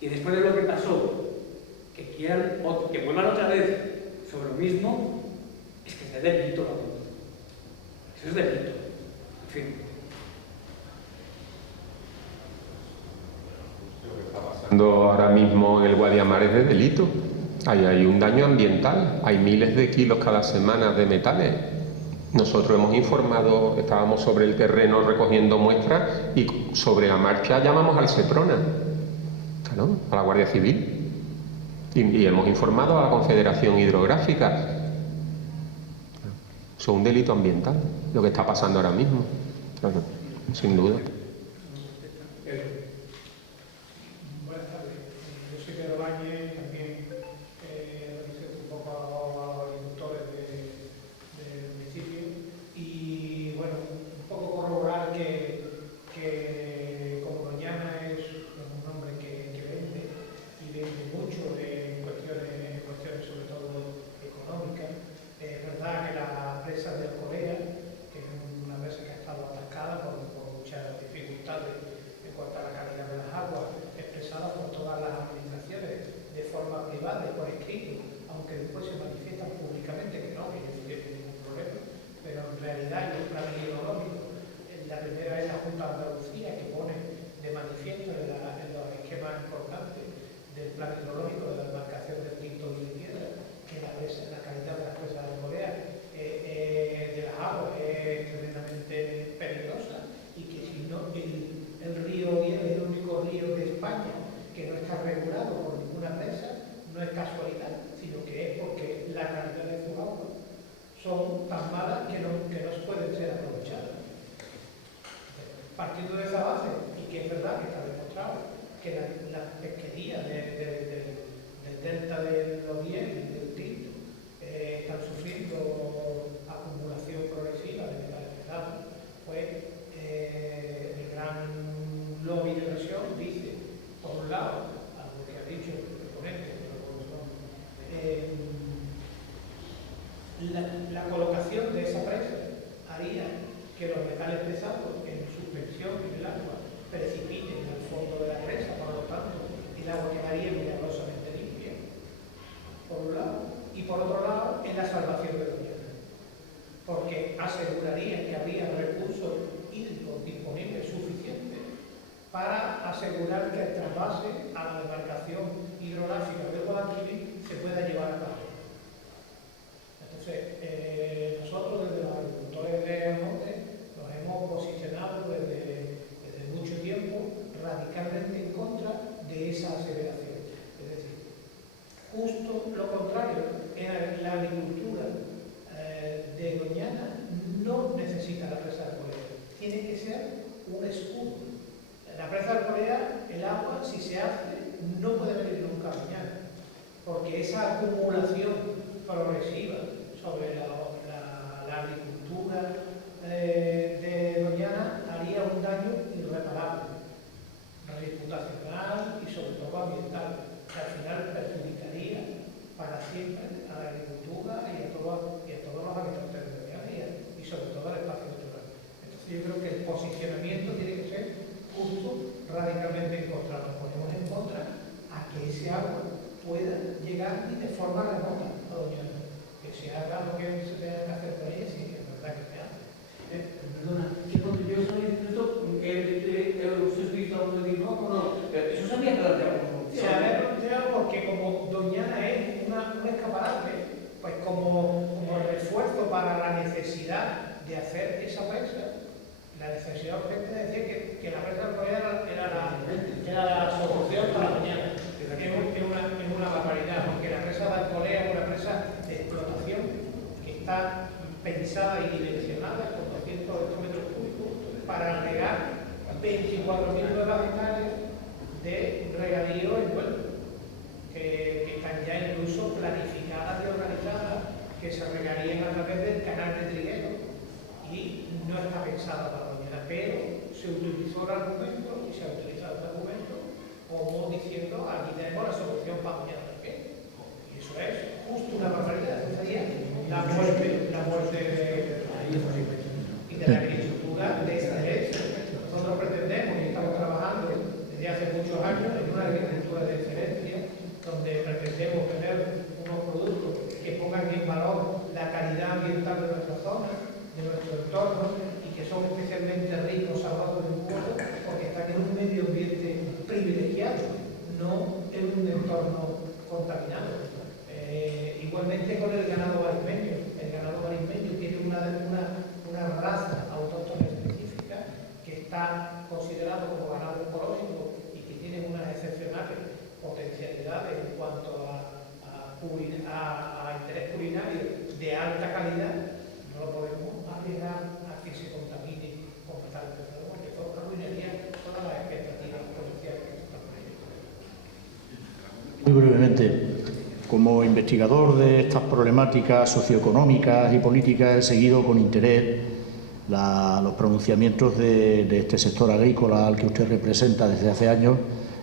y después de lo que pasó, que quieran, que vuelvan otra vez sobre lo mismo, es que es de delito, eso es delito, en fin. Ahora mismo en el Guadiamar es de delito. Hay un daño ambiental, hay miles de kilos cada semana de metales. Nosotros hemos informado, estábamos sobre el terreno recogiendo muestras y sobre la marcha llamamos al Seprona, ¿no? A la Guardia Civil. Y hemos informado a la Confederación Hidrográfica. Eso es un delito ambiental, lo que está pasando ahora mismo, claro, sin duda. Partiendo de esa base, y que es verdad que está demostrado que la pesquería del delta del Lodier y del Tinto están sufriendo acumulación progresiva de metales pesados, pues el gran lobby de presión dice, por un lado, algo que ha dicho el proponente, la colocación de esa presa haría que los metales pesados en suspensión en el agua precipiten al fondo de la presa, por lo tanto el agua quedaría milagrosamente limpia, por un lado, y por otro lado en la salvación de Doñana, porque aseguraría que habría recursos hídricos disponibles suficientes para asegurar que el trasvase a la demarcación hidrográfica del Guadalquivir se pueda llevar a cabo. Entonces, nosotros desde los agricultores de Almonte nos hemos posicionado desde mucho tiempo radicalmente en contra de esa aseveración. Es decir, justo lo contrario, la agricultura de Doñana no necesita la presa de Alcolea, tiene que ser un escudo la presa de Alcolea, el agua, si se hace, no puede venir nunca a Doñana, porque esa acumulación progresiva sobre la agricultura de Doñana haría un daño irreparable, reputacional y sobre todo ambiental, que al final perjudicaría para siempre a la agricultura y a todos los habitantes de Doñana y sobre todo al espacio natural. Entonces yo creo que el posicionamiento tiene que ser justo, radicalmente en contra. Nos ponemos en contra a que ese agua pueda llegar ni de forma remota a Doñana. Que se haga lo que se tenga que hacer por ella, sí, que es verdad que se hace. Perdona, que cuando yo soy instituto, usted dice no, eso se había planteado como opción. Se había planteado porque como Doñana es un escaparate, pues como el esfuerzo para la necesidad de hacer esa presa, la necesidad urgente decía que la presa de Alcolea era la solución para Doñana. Es una barbaridad, porque la presa de Alcolea es una presa de explotación que está pensada y dimensionada con 200 hectómetros cúbicos para regar 24.000 nuevas hectáreas de regadío en vuelo, que están ya incluso planificadas y organizadas, que se regarían a través del canal de Trigueros, y no está pensada para Doñana, pero se utilizó el argumento y se ha utilizado el argumento como diciendo aquí tenemos la solución para Doñana también. Y eso es justo una barbaridad. Eso sería la muerte de la agricultura de excelencia. Nosotros pretendemos y estamos trabajando desde hace muchos años en una agricultura de excelencia donde pretendemos tener unos productos que pongan en valor la calidad ambiental de nuestra zona, de nuestro entorno, y que son especialmente ricos, salvados de impuestos, porque están en un medio ambiente privilegiado, no en un entorno contaminado. Igualmente con el ganado marismeño. El ganado marismeño tiene una raza autóctona específica que está considerado como ganado ecológico y que tiene unas excepcionales potencialidades en cuanto a interés culinario de alta calidad. No lo podemos arriesgar a que se contamine con metales pesados, porque eso arruinaría todas las expectativas potenciales que se están poniendo. Muy brevemente, como investigador de estas problemáticas socioeconómicas y políticas, he seguido con interés los pronunciamientos de este sector agrícola al que usted representa desde hace años,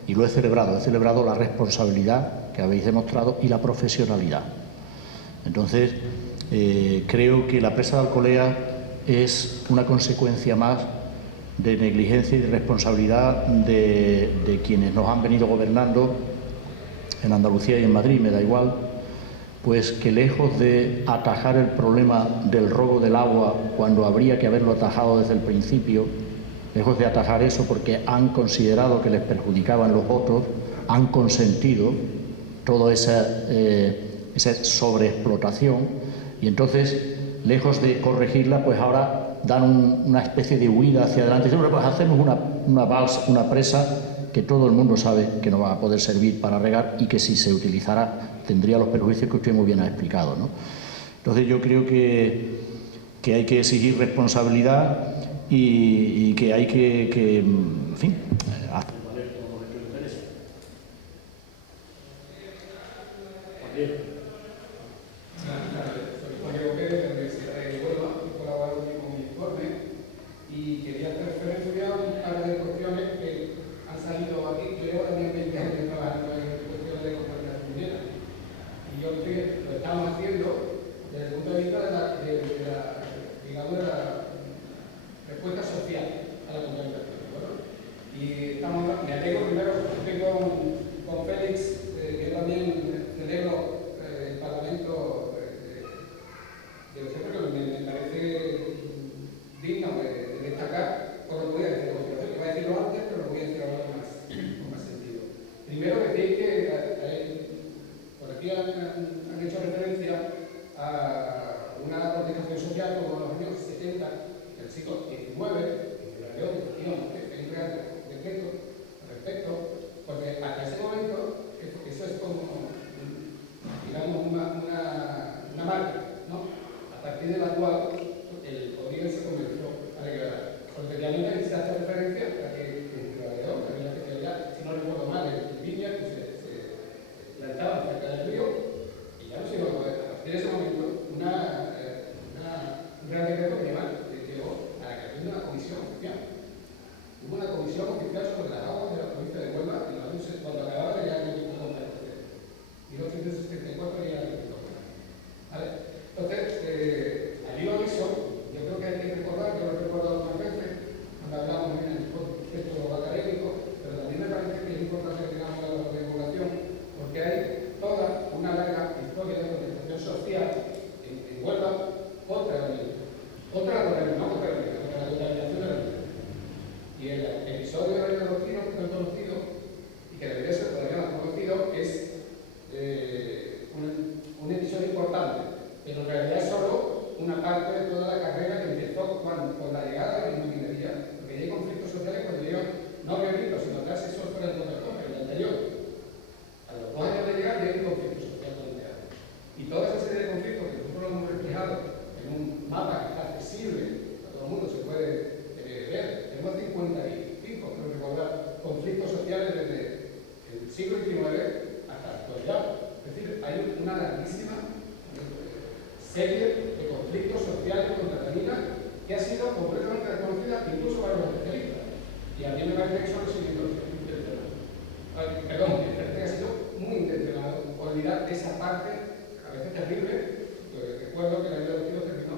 y lo he celebrado. He celebrado la responsabilidad que habéis demostrado y la profesionalidad. Entonces, creo que la presa de Alcolea es una consecuencia más de negligencia y de responsabilidad de quienes nos han venido gobernando en Andalucía y en Madrid, me da igual, pues que lejos de atajar el problema del robo del agua cuando habría que haberlo atajado desde el principio, lejos de atajar eso porque han considerado que les perjudicaban los votos, han consentido toda esa sobreexplotación, y entonces, lejos de corregirla, pues ahora dan una especie de huida hacia adelante. Dicen, pues hacemos una presa que todo el mundo sabe que no va a poder servir para regar y que si se utilizara tendría los perjuicios que usted muy bien ha explicado, ¿no? Entonces yo creo que hay que exigir responsabilidad y que hay que en fin, hacer valer todos nuestros intereses. Soy Juan Diego Pérez, de la Universidad de Huelva, he colaborado con mi informe y quería hacer referencia a un par de cuestiones que han salido aquí. Yo llevo también 20 años trabajando en cuestiones de contaminación minera, y yo creo que lo estamos haciendo desde el punto de vista de la respuesta social a la contaminación. ¿Bueno? Y me alegro primero, estoy con Félix, que yo también celebro el Parlamento de los que me parece digno de destacar, por lo que voy a decir. Iba a decirlo antes, pero lo voy a decir ahora con más sentido. Primero, decir que por aquí han hecho referencia a una protestación social como en los años 70 del siglo XIX, en la León, Felipe decreto al respecto, porque hasta ese momento eso es como, digamos, una marca, ¿no? A partir de la cual el Origen se convirtió a declarar. Porque realmente se hace referencia a que en la León Real Decreto que llevó a la creación de una comisión oficial. Hubo una comisión oficial sobre las aguas de la provincia de Huelva en los años cuando acababa de llegar el Instituto de 1874 y el Instituto. ¿Vale? Entonces, al hilo de eso, yo creo que hay que recordar, yo lo he recordado algunas veces, cuando hablamos en el contexto académico, pero también me parece que es importante que tengamos la divulgación, porque hay toda una larga historia de organización social en Huelva contra la contaminación de la vida. Y el episodio de la doctrina que no es conocido, y que debería ser todavía más conocido, es un episodio importante, pero en realidad es solo una parte de toda la carrera que empezó con la llegada de la minería, porque hay conflictos sociales cuando yo no repito, sino casi eso fue el el anterior. A los 2 años de llegar ya hay un conflicto social planteado. Y toda esa serie de conflictos que nosotros lo hemos reflejado en un mapa que está accesible, a todo el mundo se puede ver. Tenemos 55, creo recordar, conflictos sociales desde el siglo XIX hasta la actualidad. Es decir, hay una larguísima serie de conflictos sociales contra la mina que ha sido completamente reconocida incluso para los especialistas. Y a mí me parece que eso ha sido intencionado. Perdón, me parece que ha sido muy intencionado olvidar esa parte, a veces terrible. Recuerdo que el año 22 terminó,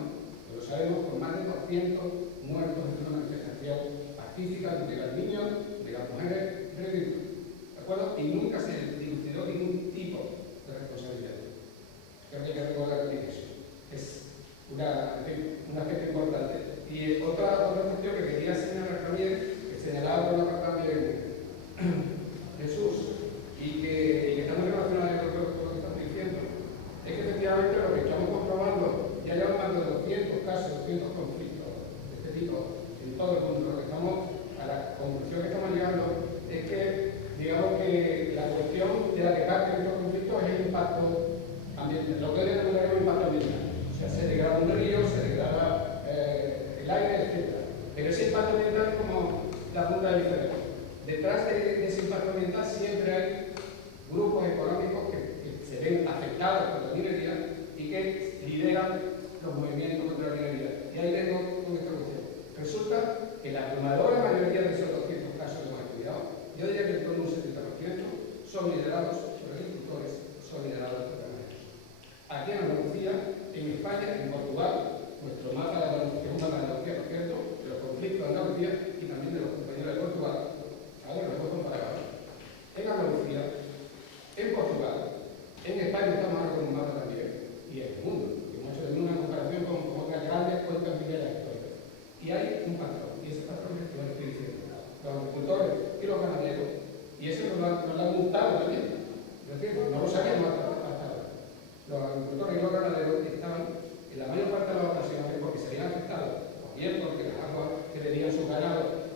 lo sabemos, con más de 200 muertos en una manifestación pacífica de los niños, de las mujeres, ¿de acuerdo? Y nunca se dilucidó ningún tipo de responsabilidad. Creo que hay que recordar también eso. Es un aspecto importante. Y otra cuestión que quería señalar también, que señalaba por una parte también Jesús, y que está muy relacionado con lo que estamos diciendo, es que efectivamente lo que estamos comprobando, ya llevamos más de 200 casos, 200 conflictos de este tipo en todo el mundo. Lo que estamos, a la conclusión que estamos llegando es que, digamos que la cuestión de la que parte de estos conflictos es el impacto ambiental, lo que denominamos impacto ambiental. O sea, se degrada un río, se degrada el aire, etc. Pero ese impacto ambiental es como la punta del iceberg. Detrás de ese impacto ambiental siempre hay grupos económicos que se ven afectados por la minería y que lideran los movimientos contra la minería. Y ahí vengo con esta cuestión. Resulta que la abrumadora mayoría de esos 200 casos que hemos estudiado, yo diría que en torno a un 70% son liderados por agricultores, son liderados por ganaderos. Aquí en Andalucía, en España, en Portugal, nuestro mapa de Andalucía, es un mapa de Andalucía, por cierto, de los conflictos de Andalucía y también de los compañeros de Portugal. Ahora los dos comparados. En Andalucía, en Portugal, en España estamos ahora con un mapa también, y en el mundo. Hemos hecho una comparación con otras grandes cuencas mineras históricas. Y hay un patrón, y ese patrón es el que os estoy diciendo. Los agricultores y los ganaderos, y eso nos lo han gustado también. Es decir, no lo sabíamos hasta ahora. Los agricultores y los ganaderos estaban en la mayor parte de las ocasiones porque se habían afectado, o bien porque las aguas que bebían sus ganados,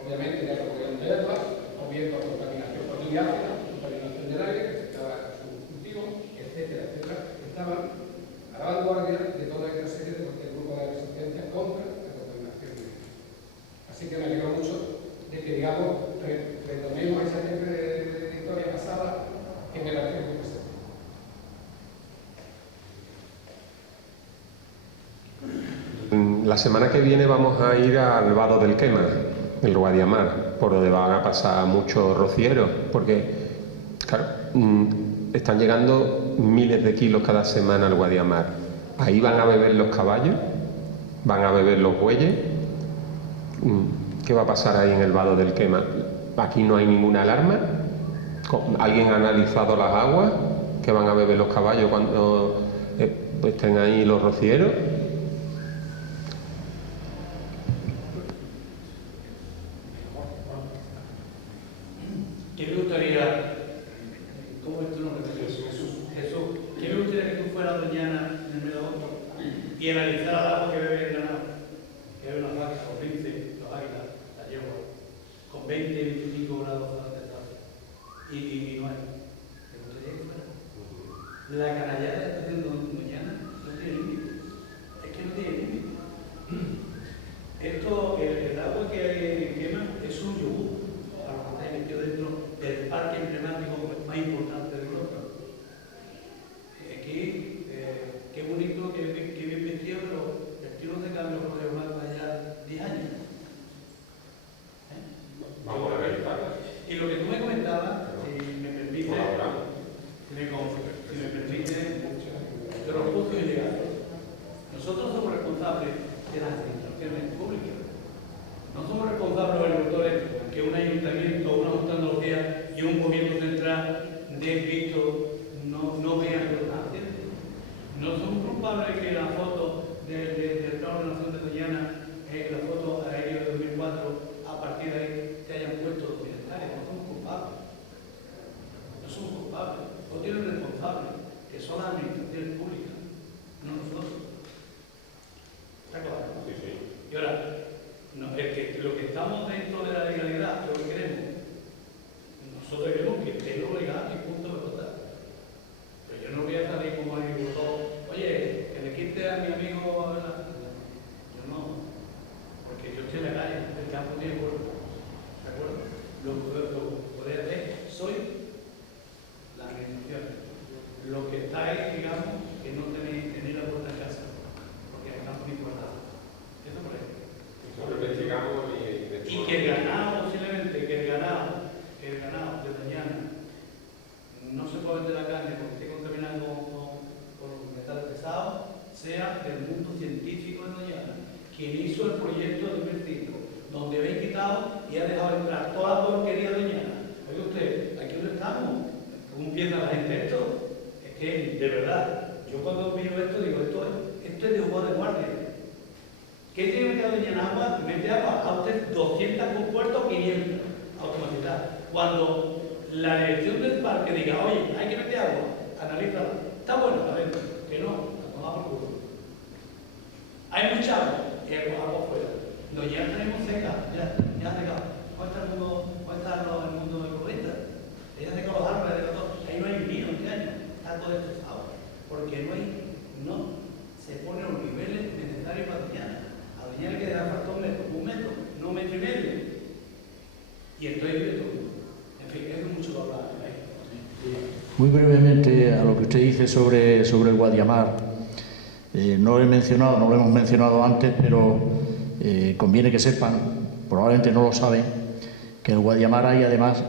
obviamente ya no podían beberlas, o bien por contaminación por vía ácida, contaminación del aire, que afectaba a su cultivo, etcétera, etcétera. Estaban a la vanguardia de toda esta serie de grupo de resistencia contra la contaminación. Así que me alegro mucho de que, digamos, retomemos esa historia pasada en el archivo presente. La semana que viene vamos a ir al Vado del Quema, el Guadiamar, por donde van a pasar muchos rocieros, porque, claro, están llegando miles de kilos cada semana al Guadiamar. Ahí van a beber los caballos, van a beber los bueyes. ¿Qué va a pasar ahí en el Vado del Quema? Aquí no hay ninguna alarma. ¿Alguien ha analizado las aguas que van a beber los caballos cuando estén ahí los rocieros? ¿Qué me gustaría, cómo es tu nombre? Jesús. ¿Qué me gustaría que tú fueras mañana en el Medogosto y analizaras el agua que bebe el ganado? Que bebe las vacas, los linces, los águilas, las yeguas, con 20, 25 grados de temperatura. Y no hay. Me gustaría que fuera. La canallada que está haciendo mañana no tiene límite. también lo podría hablar para allá 10 años. Vamos a verificarlo. Y lo que tú me comentabas, si me permite, de los recursos ilegales. Nosotros somos responsables de las administraciones públicas. No somos responsables de los agricultores que un ayuntamiento, una junta de Andalucía y un gobierno central de Cristo no vean lo que están haciendo. No somos culpables que la foto del Plan de Nación de Doñana, la foto aérea de 2004, a partir de ahí te hayan puesto documentales. No somos culpables. No somos culpables. No tienen responsables, que son las administraciones públicas, no nosotros. ¿Está claro? Sí, sí. Y ahora, lo que estamos dentro de la legalidad, lo que queremos, nosotros queremos que esté lo legal y punto de pelota. Pero yo no voy a salir como agricultor, oye, que le quite a mi amigo yo no, porque yo estoy en la calle, el campo tiene pueblo, ¿de acuerdo? Lo que podría hacer, soy la administración. Lo que está es, digamos, que no tenéis la puerta en casa, porque el campo ni puerta. Eso por ahí. Y que el ganado, posiblemente, que el ganado de Doñana no se puede vender la carne porque esté contaminado con metales pesados, sea del mundo científico de Doñana, quien hizo el proyecto de 2005, donde habéis quitado y ha dejado entrar toda la porquería de Doñana. Oiga usted, aquí donde estamos, ¿cómo empieza la gente esto? Es que, de verdad, yo cuando miro esto digo, esto es de juego de guardia. ¿Qué tiene que hacer en agua? Mete agua a usted 200 compuestos o 500 automatizadas. Cuando la dirección del parque diga, oye, hay que meter agua, analízala. Está bueno, a ver, que no, la toma por culo. Hay mucha agua y hay agua afuera. No, ya tenemos seca, ya secado. ¿Cómo está el mundo ecologista? Ya secado los árboles de todo. Ahí no hay vino este año, está todo destrozado. Porque no se ponen los niveles necesarios para Doñana. A Doñana que da falta un metro, no 1,5 metros. Y entonces vive todo. En fin, eso es mucho que hablar. Muy brevemente a lo que usted dice sobre el Guadiamar. No lo hemos mencionado antes, pero conviene que sepan, probablemente no lo saben, que en el Guadiamar hay además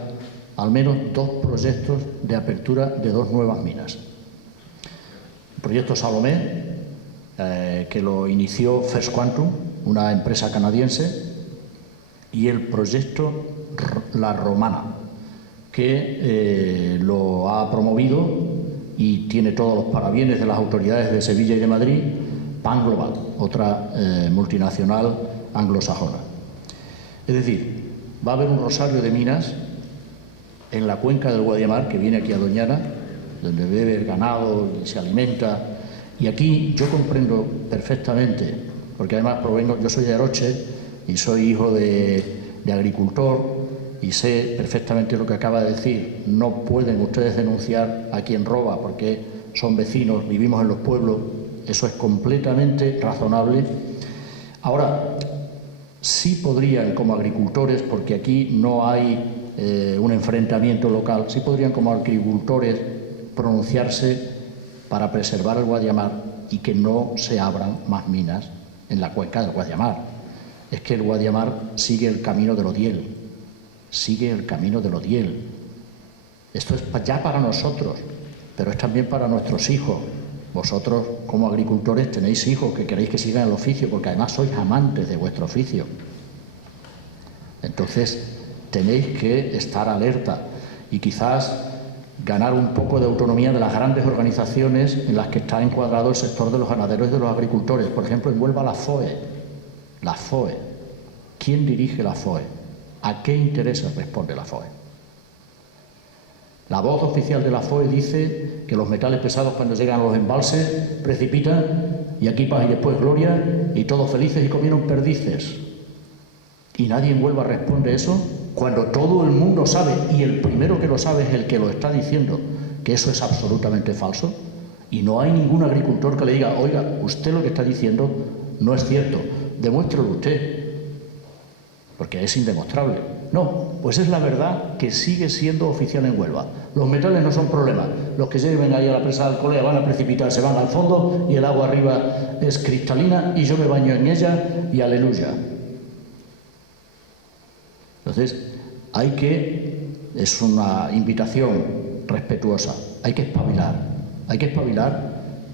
al menos 2 proyectos de apertura de 2 nuevas minas. El proyecto Salomé, que lo inició First Quantum, una empresa canadiense, y el proyecto La Romana, que lo ha promovido y tiene todos los parabienes de las autoridades de Sevilla y de Madrid, Pan Global, otra multinacional anglosajona. Es decir, va a haber un rosario de minas en la cuenca del Guadiamar, que viene aquí a Doñana, donde bebe el ganado y se alimenta. Y aquí yo comprendo perfectamente, porque además yo soy de Aroche y soy hijo de agricultor y sé perfectamente lo que acaba de decir. No pueden ustedes denunciar a quien roba porque son vecinos, vivimos en los pueblos. Eso es completamente razonable. Ahora, sí podrían como agricultores, porque aquí no hay un enfrentamiento local, sí podrían como agricultores pronunciarse para preservar el Guadiamar y que no se abran más minas en la cuenca del Guadiamar. Es que el Guadiamar sigue el camino del Odiel, Esto es ya para nosotros, pero es también para nuestros hijos. Vosotros, como agricultores, tenéis hijos que queréis que sigan el oficio, porque además sois amantes de vuestro oficio. Entonces, tenéis que estar alerta y quizás ganar un poco de autonomía de las grandes organizaciones en las que está encuadrado el sector de los ganaderos y de los agricultores. Por ejemplo, en Huelva la FOE. La FOE. ¿Quién dirige la FOE? ¿A qué intereses responde la FOE? La voz oficial de la FOE dice que los metales pesados cuando llegan a los embalses precipitan y aquí paz y después gloria y todos felices y comieron perdices. Y nadie en Huelva responde eso cuando todo el mundo sabe, y el primero que lo sabe es el que lo está diciendo, que eso es absolutamente falso. Y no hay ningún agricultor que le diga, oiga, usted lo que está diciendo no es cierto, demuéstrelo usted. porque es indemostrable. No, pues es la verdad que sigue siendo oficial en Huelva. Los metales no son problema. Los que lleven ahí a la presa de Alcolea van a precipitarse, van al fondo y el agua arriba es cristalina y yo me baño en ella y aleluya. Entonces, es una invitación respetuosa, hay que espabilar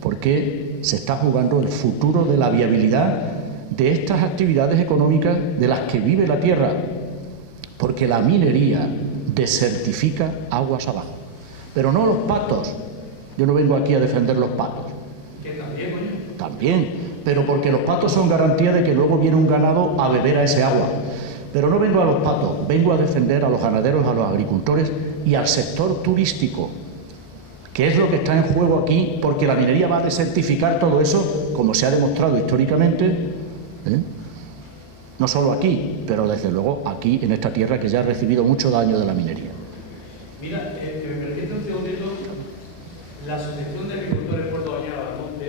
porque se está jugando el futuro de la viabilidad de estas actividades económicas de las que vive la tierra, porque la minería desertifica aguas abajo. Pero no los patos, yo no vengo aquí a defender los patos. Que también, coño. También, pero porque los patos son garantía de que luego viene un ganado a beber a ese agua. Pero no vengo a los patos, vengo a defender a los ganaderos, a los agricultores y al sector turístico, que es lo que está en juego aquí, porque la minería va a desertificar todo eso, como se ha demostrado históricamente, no solo aquí, pero desde luego aquí, en esta tierra que ya ha recibido mucho daño de la minería. Mira, me permite un segundito, la Asociación de Agricultores de Puerto Bañado del Monte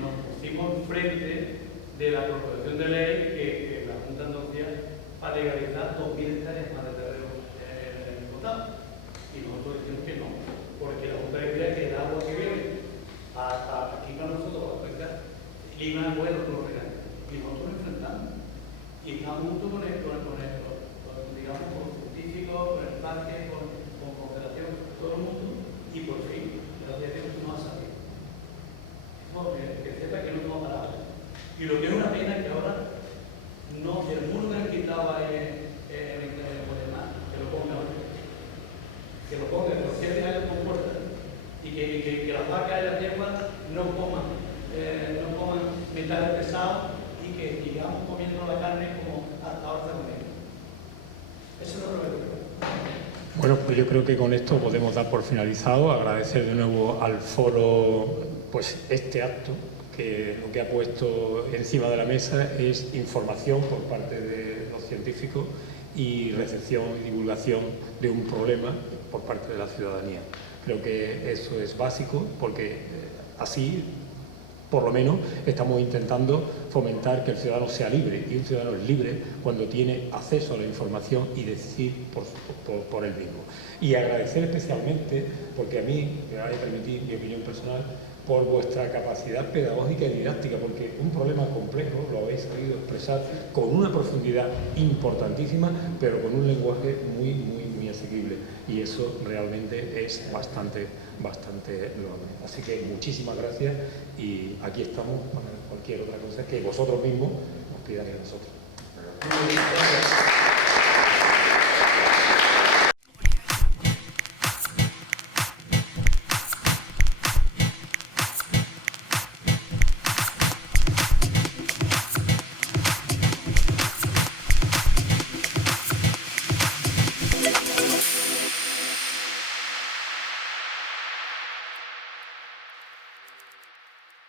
nos pusimos frente de la proposición de ley que la Junta de Andalucía para legalizar 2.000 hectáreas más de terreno explotados. Y nosotros decimos que no, porque la Junta decía que el agua que viene hasta aquí para nosotros, para iba bueno con los regalos. Y nosotros nos enfrentamos. Y estamos juntos con digamos, con los científicos, con el parque, con Confederación, todo el mundo, y por fin, la asociación no ha salido. Que sepa que no hemos parado. Y lo que es una pena es que ahora no, el muro que han quitado ahí en el Podemás, que lo ponga ahora. Que lo ponga, que los 7 años comportan. Y que las vacas y las yeguas no coman metales pesados y que sigamos comiendo la carne como hasta ahora se come. Eso no lo veo. Bueno, pues yo creo que con esto podemos dar por finalizado. Agradecer de nuevo al foro pues este acto, que lo que ha puesto encima de la mesa es información por parte de los científicos y recepción y divulgación de un problema por parte de la ciudadanía. Creo que eso es básico porque así, por lo menos, estamos intentando fomentar que el ciudadano sea libre, y un ciudadano es libre cuando tiene acceso a la información y decidir por él mismo. Y agradecer especialmente, porque a mí me vais a permitir mi opinión personal, por vuestra capacidad pedagógica y didáctica, porque un problema complejo lo habéis sabido expresar con una profundidad importantísima, pero con un lenguaje muy asequible, y eso realmente es bastante loable. Así que muchísimas gracias y aquí estamos para cualquier otra cosa que vosotros mismos